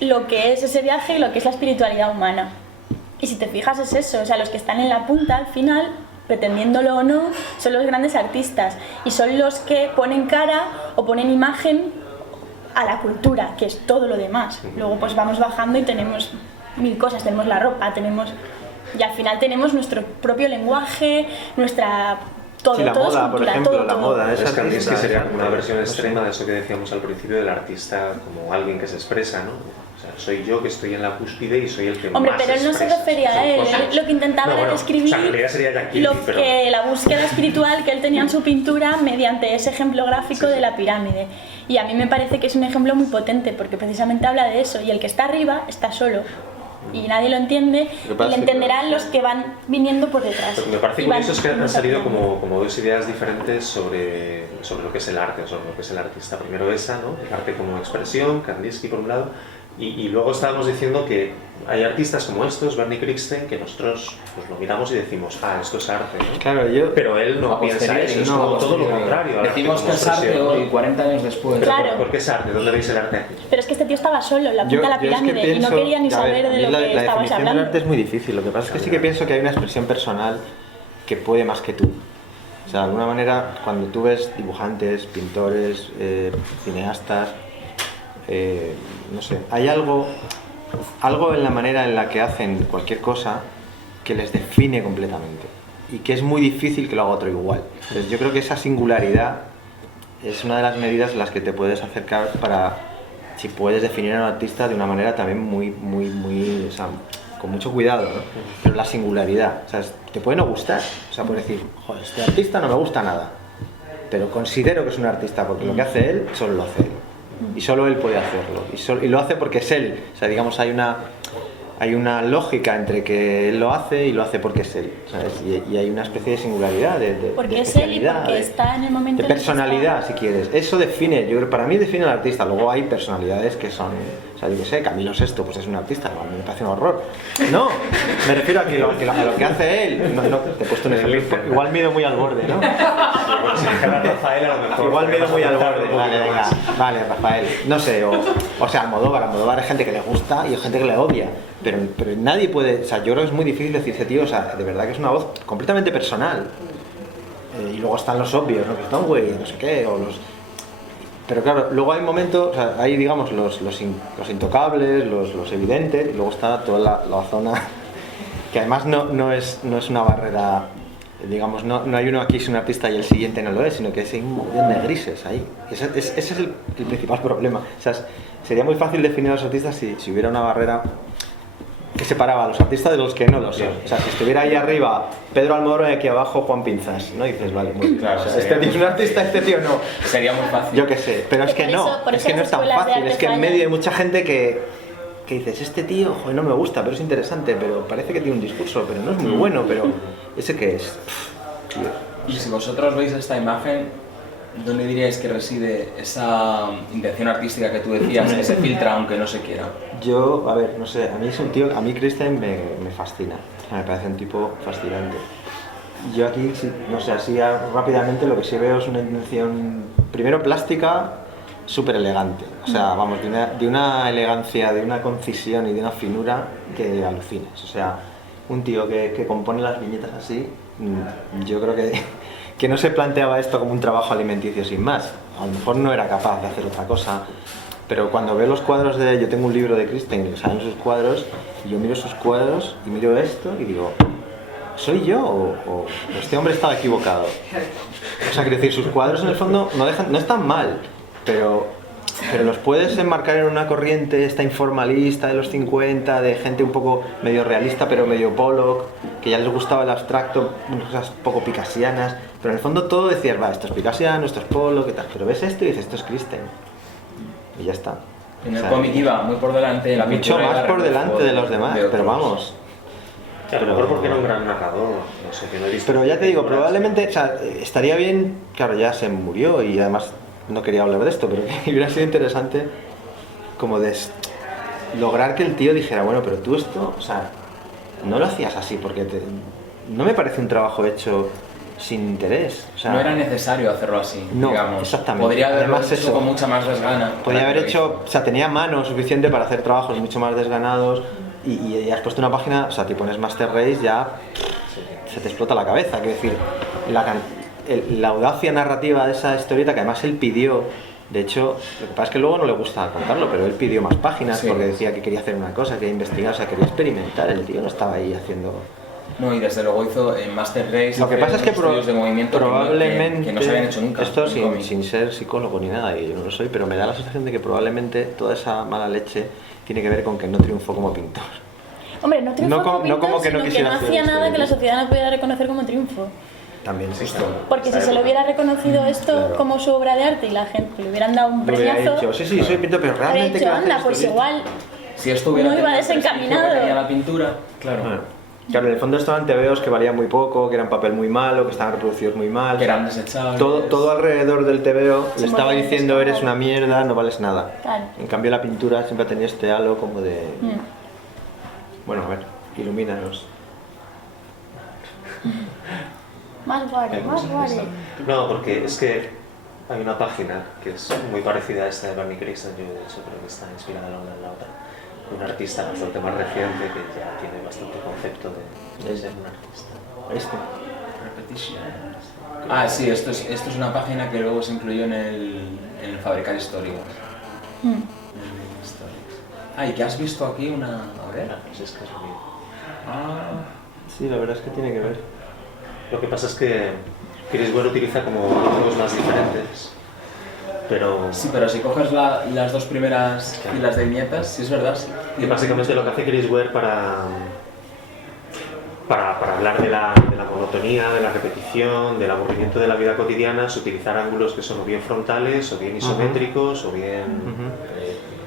lo que es ese viaje y lo que es la espiritualidad humana. Y si te fijas es eso, o sea, los que están en la punta al final, pretendiéndolo o no, son los grandes artistas y son los que ponen cara o ponen imagen a la cultura, que es todo lo demás. Luego pues vamos bajando y tenemos 1000 cosas, tenemos la ropa, y al final tenemos nuestro propio lenguaje, nuestra... Todo, Sí, la todo es moda, por cultura, ejemplo, todo, la todo. moda. Es Kandinsky artista, sería es como una arte. versión No sé. extrema de eso que decíamos al principio del artista como alguien que se expresa, ¿no? O sea, soy yo que estoy en la cúspide y soy el que Hombre, más pero él no se expresa. refería a Son él, cosas- él lo que intentaba No, era bueno, describir o sea, en realidad sería Jack Kirby, lo pero... que la búsqueda espiritual que él tenía en su pintura mediante ese ejemplo gráfico de la pirámide. Y a mí me parece que es un ejemplo muy potente porque precisamente habla de eso y el que está arriba está solo y nadie lo entiende, y lo entenderán los que van viniendo por detrás. Lo que me parece curioso es que han salido como dos ideas diferentes sobre lo que es el arte, sobre lo que es el artista. Primero esa, ¿no? El arte como expresión, Kandinsky por un lado, y luego estábamos diciendo que hay artistas como estos, Bernie Kristen, que nosotros pues, lo miramos y decimos, esto es arte, ¿no? Claro, pero él no piensa eso, es como todo lo contrario. Decimos que es arte hoy, 40 años después. Claro. ¿Por qué es arte? ¿Dónde veis el arte aquí? Pero es que este tío estaba solo en la punta de la pirámide y no quería ni saber de lo que estabas hablando. La definición del arte es muy difícil, lo que pasa es que sí que pienso que hay una expresión personal que puede más que tú. O sea, de alguna manera, cuando tú ves dibujantes, pintores, cineastas, no sé, hay algo en la manera en la que hacen cualquier cosa que les define completamente y que es muy difícil que lo haga otro igual. Entonces yo creo que esa singularidad es una de las medidas en las que te puedes acercar para, si puedes definir a un artista de una manera también muy, o sea, con mucho cuidado, ¿no? Pero la singularidad, o sea, te puede no gustar, o sea, puedes decir, joder, este artista no me gusta nada, pero considero que es un artista porque lo que hace él, solo lo hace él. Y solo él puede hacerlo, y lo hace porque es él, o sea, digamos, hay una lógica entre que él lo hace y lo hace porque es él, ¿sabes? Y hay una especie de singularidad, porque es él y porque está en el momento de personalidad, si quieres. Eso define, para mí define al artista. Luego hay personalidades que son, o sea, yo qué sé, Camilo VI pues es un artista, a mí me parece un horror. No, me refiero a lo que hace él. No, te he puesto un ejemplo, igual mido muy al borde, ¿no? Igual mido muy al borde. Vale, Rafael, no sé, o sea, Almodóvar hay gente que le gusta y hay gente que le odia. Pero nadie puede, o sea, yo creo que es muy difícil decirse, tío, o sea, de verdad que es una voz completamente personal. Y luego están los obvios, ¿no? Que están, güey, no sé qué, Pero claro, luego hay momentos, o sea, hay, digamos, los intocables, los evidentes, y luego está toda la zona que además no es una barrera, digamos, no hay uno aquí es un artista y el siguiente no lo es, sino que hay un montón de grises ahí. Ese es el principal problema. O sea, sería muy fácil definir a los artistas si hubiera una barrera que separaba a los artistas de los que no lo son. O sea, si estuviera ahí arriba Pedro Almodóvar y aquí abajo Juan Pinzas, ¿no? Y dices, vale, muy bien. Claro, o sea, este tío es un artista, este tío no. Sería muy fácil. Yo qué sé, pero es que no, es que no es tan fácil. Es que en medio hay mucha gente que dices, este tío, joder, no me gusta, pero es interesante, pero parece que tiene un discurso, pero no es muy bueno, pero ¿ese qué es? Tío. Y si vosotros veis esta imagen, ¿dónde diríais que reside esa intención artística que tú decías, que se filtra aunque no se quiera? Yo, a ver, no sé, a mí es un tío, a mí Kristen me fascina, me parece un tipo fascinante. Yo aquí, no sé, así rápidamente lo que sí veo es una intención, primero plástica, súper elegante, o sea, vamos, de una elegancia, de una concisión y de una finura que alucinas, o sea, un tío que compone las viñetas así, yo creo que no se planteaba esto como un trabajo alimenticio sin más, a lo mejor no era capaz de hacer otra cosa, pero cuando veo los cuadros yo tengo un libro de Kristen que salen sus cuadros, y yo miro sus cuadros y miro esto y digo, ¿soy yo o este hombre estaba equivocado? O sea, quiero decir, sus cuadros en el fondo no están mal, pero los puedes enmarcar en una corriente esta informalista de los 50, de gente un poco medio realista pero medio Pollock, que ya les gustaba el abstracto, unas cosas poco picasianas, pero en el fondo todo decías, va, esto es picasiano, esto es Pollock, ¿qué tal? Pero ves esto y dices, esto es Kristen, y ya está. En el cómic iba muy por delante, la mucho más por delante de los demás, pero vamos. A lo mejor porque era un gran narrador, no sé, que no he visto. Pero ya te digo, probablemente, o sea, estaría bien, claro, ya se murió y además no quería hablar de esto, pero que hubiera sido interesante como de lograr que el tío dijera, bueno, pero tú esto, o sea, no lo hacías así porque no me parece un trabajo hecho sin interés. O sea, no era necesario hacerlo así, no, digamos. Exactamente. Podría haberlo Además, hecho con mucha más desgana. Podría haber hecho, o sea, tenía mano suficiente para hacer trabajos mucho más desganados y has puesto una página, o sea, te pones Master Race, ya se te explota la cabeza. Quiero decir, la audacia narrativa de esa historieta que además él pidió, de hecho, lo que pasa es que luego no le gusta contarlo, pero él pidió más páginas, sí, porque decía que quería hacer una cosa, quería investigar, o sea, quería experimentar, el tío no estaba ahí haciendo... No, y desde luego hizo en Master Race. Lo que pasa es que estudios de movimiento probablemente que no se habían hecho nunca. Esto sin ser psicólogo ni nada, y yo no lo soy, pero me da la sensación de que probablemente toda esa mala leche tiene que ver con que no triunfó como pintor. Hombre, no triunfó como pintor, como que no sino que no hacía nada que la sociedad no pudiera reconocer como triunfo. También sí, claro. Porque si se le hubiera reconocido esto, claro, como su obra de arte y la gente le hubieran dado un premiazo, dicho, sí, soy pintor, pero realmente dicho, anda, pues igual Si esto hubiera No iba tenido el prestigio desencaminado. que tenía la pintura, claro, Claro, en el fondo estaban tebeos que valían muy poco, que eran papel muy malo, que estaban reproducidos muy mal. que eran desechables. Todo alrededor del tebeo Se le estaba movían diciendo desde eres una mierda, no vales nada. Claro. En cambio la pintura siempre ha tenido este halo como de... Bueno, a ver, ilumínanos. Más vale, más vale. No, porque es que hay una página que es muy parecida a esta de Bernie Kristen, yo de hecho creo que está inspirada en la otra. Un artista bastante más reciente que ya tiene bastante concepto de ser un artista. Este. Ah, sí, esto es una página que luego se incluyó en el Fabricar Históricos. Ah, ¿y qué has visto aquí? Una... A ver. Pues es que es muy... Ah, Sí, la verdad es que tiene que ver. Lo que pasa es que Chris Ware utiliza como métodos más diferentes, pero... sí, pero si coges las dos primeras filas de viñetas, sí es verdad. Sí. Y básicamente lo que hace Chris Ware para hablar de la monotonía, de la repetición, del aburrimiento de la vida cotidiana, es utilizar ángulos que son o bien frontales, o bien isométricos, o bien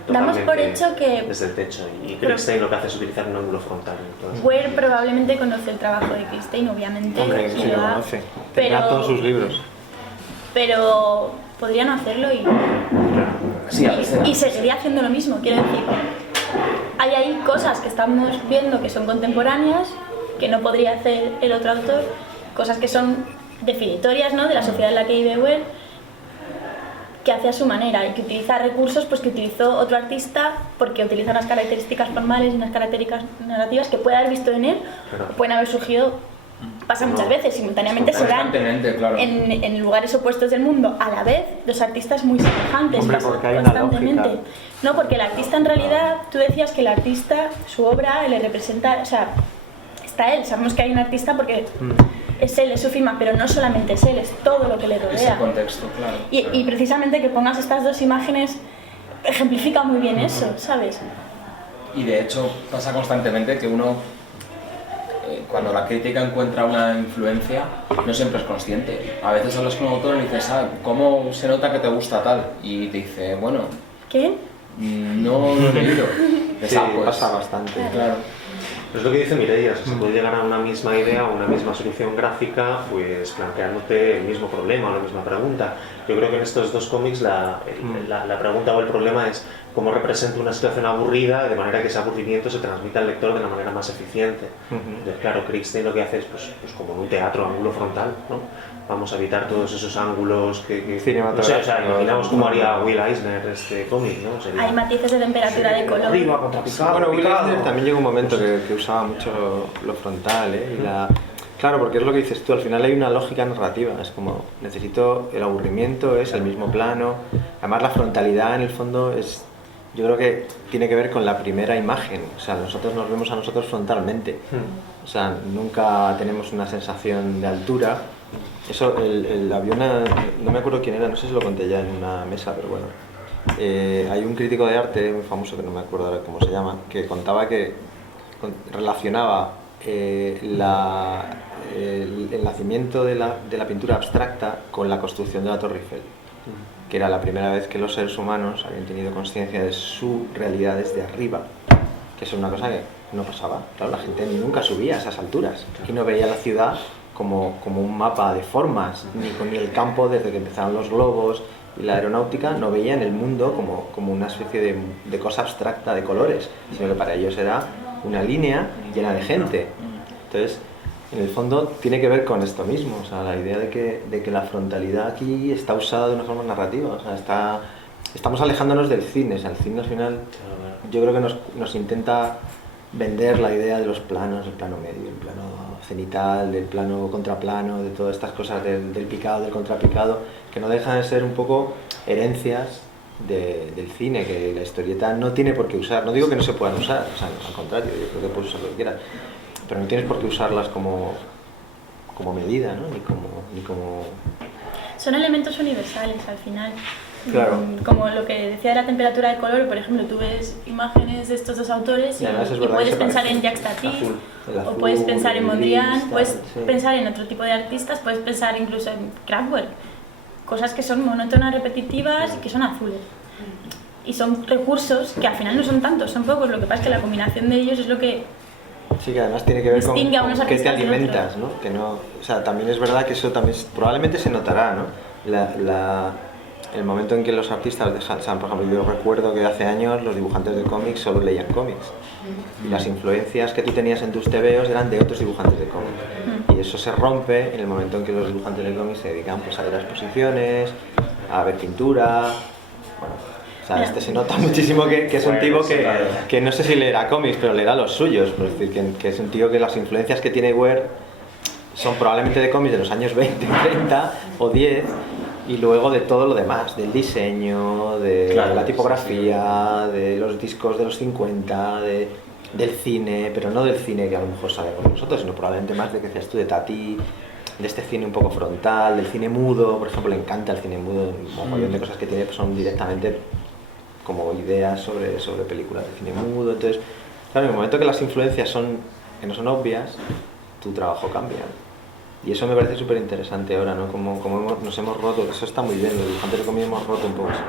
Damos por totalmente hecho que desde el techo. Y Kristen lo que hace es utilizar un ángulo frontal. Entonces, Ware probablemente conoce el trabajo de Kristen, obviamente. Hombre, sí lo ¿verdad? conoce. Tendrá todos sus libros. Pero podría no hacerlo Sí, a veces. y seguiría haciendo lo mismo. Quiero decir, hay ahí cosas que estamos viendo que son contemporáneas, que no podría hacer el otro autor, cosas que son definitorias, ¿no?, de la sociedad en la que vive Ware, que hace a su manera y que utiliza recursos pues que utilizó otro artista porque utiliza unas características formales y unas características narrativas que puede haber visto en él, o pueden haber surgido, pasa muchas veces, simultáneamente se dan Constantemente, claro. en lugares opuestos del mundo a la vez dos artistas muy semejantes. Hombre, pasa porque hay una constantemente. lógica. No, porque el artista en realidad, tú decías que el artista, su obra le representa, o sea, está él, sabemos que hay un artista porque es él, es su firma, pero no solamente es él, es todo lo que le Es el rodea. contexto, claro. Y precisamente que pongas estas dos imágenes ejemplifica muy bien eso, ¿sabes? Y de hecho pasa constantemente que uno, cuando la crítica encuentra una influencia, no siempre es consciente. A veces hablas con un autor y le dices, ¿cómo se nota que te gusta tal? Y te dice, bueno, ¿Qué? no lo he leído. Sí, pasa bastante. Claro. es lo que dice Mireia, se puede llegar a una misma idea o una misma solución gráfica pues planteándote el mismo problema o la misma pregunta. Yo creo que en estos dos cómics la pregunta o el problema es cómo representa una situación aburrida de manera que ese aburrimiento se transmita al lector de la manera más eficiente. Entonces, claro, Kristen lo que hace es pues como en un teatro, ángulo frontal, ¿no? Vamos a evitar todos esos ángulos que no sé, o sea, imaginamos cómo haría Will Eisner este cómic, ¿no? Sería... Hay matices de temperatura de color. Arriba, contrapicado, Bueno, Will picado. Eisner también llegó un momento que usaba mucho lo frontal, ¿eh? Claro, porque es lo que dices tú, al final hay una lógica narrativa, es como, necesito el aburrimiento, es el mismo plano, además la frontalidad en el fondo es, yo creo que tiene que ver con la primera imagen, o sea, nosotros nos vemos a nosotros frontalmente, o sea, nunca tenemos una sensación de altura. Eso, había no me acuerdo quién era, no sé si lo conté ya en una mesa, pero bueno. Hay un crítico de arte muy famoso, que no me acuerdo ahora cómo se llama, que contaba que relacionaba el nacimiento de la pintura abstracta con la construcción de la Torre Eiffel, que era la primera vez que los seres humanos habían tenido conciencia de su realidad desde arriba, que es una cosa que no pasaba. Claro, la gente nunca subía a esas alturas, y no veía la ciudad como un mapa de formas, ni el campo desde que empezaron los globos y la aeronáutica, no veían el mundo como una especie de cosa abstracta de colores, sino que para ellos era una línea llena de gente. Entonces, en el fondo tiene que ver con esto mismo, o sea, la idea de que la frontalidad aquí está usada de una forma narrativa, o sea, estamos alejándonos del cine, o sea, el cine al final yo creo que nos intenta vender la idea de los planos, el plano medio, el plano cenital, el plano contraplano, de todas estas cosas del picado, del contrapicado, que no dejan de ser un poco herencias del cine, que la historieta no tiene por qué usar. No digo que no se puedan usar, o sea, al contrario, yo creo que puedes usar lo que quieras, pero no tienes por qué usarlas como medida, ¿no? Ni como... Son elementos universales al final. Claro. Como lo que decía de la temperatura de color, por ejemplo, tú ves imágenes de estos dos autores y además es verdad puedes que se pensar en parecen. Jacques Tati, Azul. El o azul, puedes pensar en el Mondrian, gris, puedes sí. pensar en otro tipo de artistas, puedes pensar incluso en Kraftwerk, cosas que son monótonas, repetitivas y que son azules. y son recursos que al final no son tantos, son pocos, lo que pasa es que la combinación de ellos es lo que Sí, que además tiene que ver con distingue a unos qué te artistas de alimentas, ¿no? Que no, o sea, también es verdad que eso también probablemente se notará, ¿no? El momento en que los artistas dejan, o sea, por ejemplo, yo recuerdo que hace años los dibujantes de cómics solo leían cómics y las influencias que tú tenías en tus tebeos eran de otros dibujantes de cómics y eso se rompe en el momento en que los dibujantes de cómics se dedican pues, a ver exposiciones, a ver pintura, bueno, o sea, se nota muchísimo que es un tipo que no sé si leerá cómics, pero leerá los suyos, por decir, que es un tío que las influencias que tiene Ware son probablemente de cómics de los años 20, 30 o 10 y luego de todo lo demás, del diseño, de la tipografía, de los discos de los 50, del cine, pero no del cine que a lo mejor sabemos nosotros, sino probablemente más de que decías tú, de Tati, de este cine un poco frontal, del cine mudo, por ejemplo, le encanta el cine mudo, un montón de cosas que tiene pues son directamente como ideas sobre películas de cine mudo, entonces, claro, en el momento que las influencias que no son obvias, tu trabajo cambia. Y eso me parece súper interesante ahora, ¿no? Como nos hemos roto, eso está muy bien, los dibujantes de cómics hemos roto un poco eso.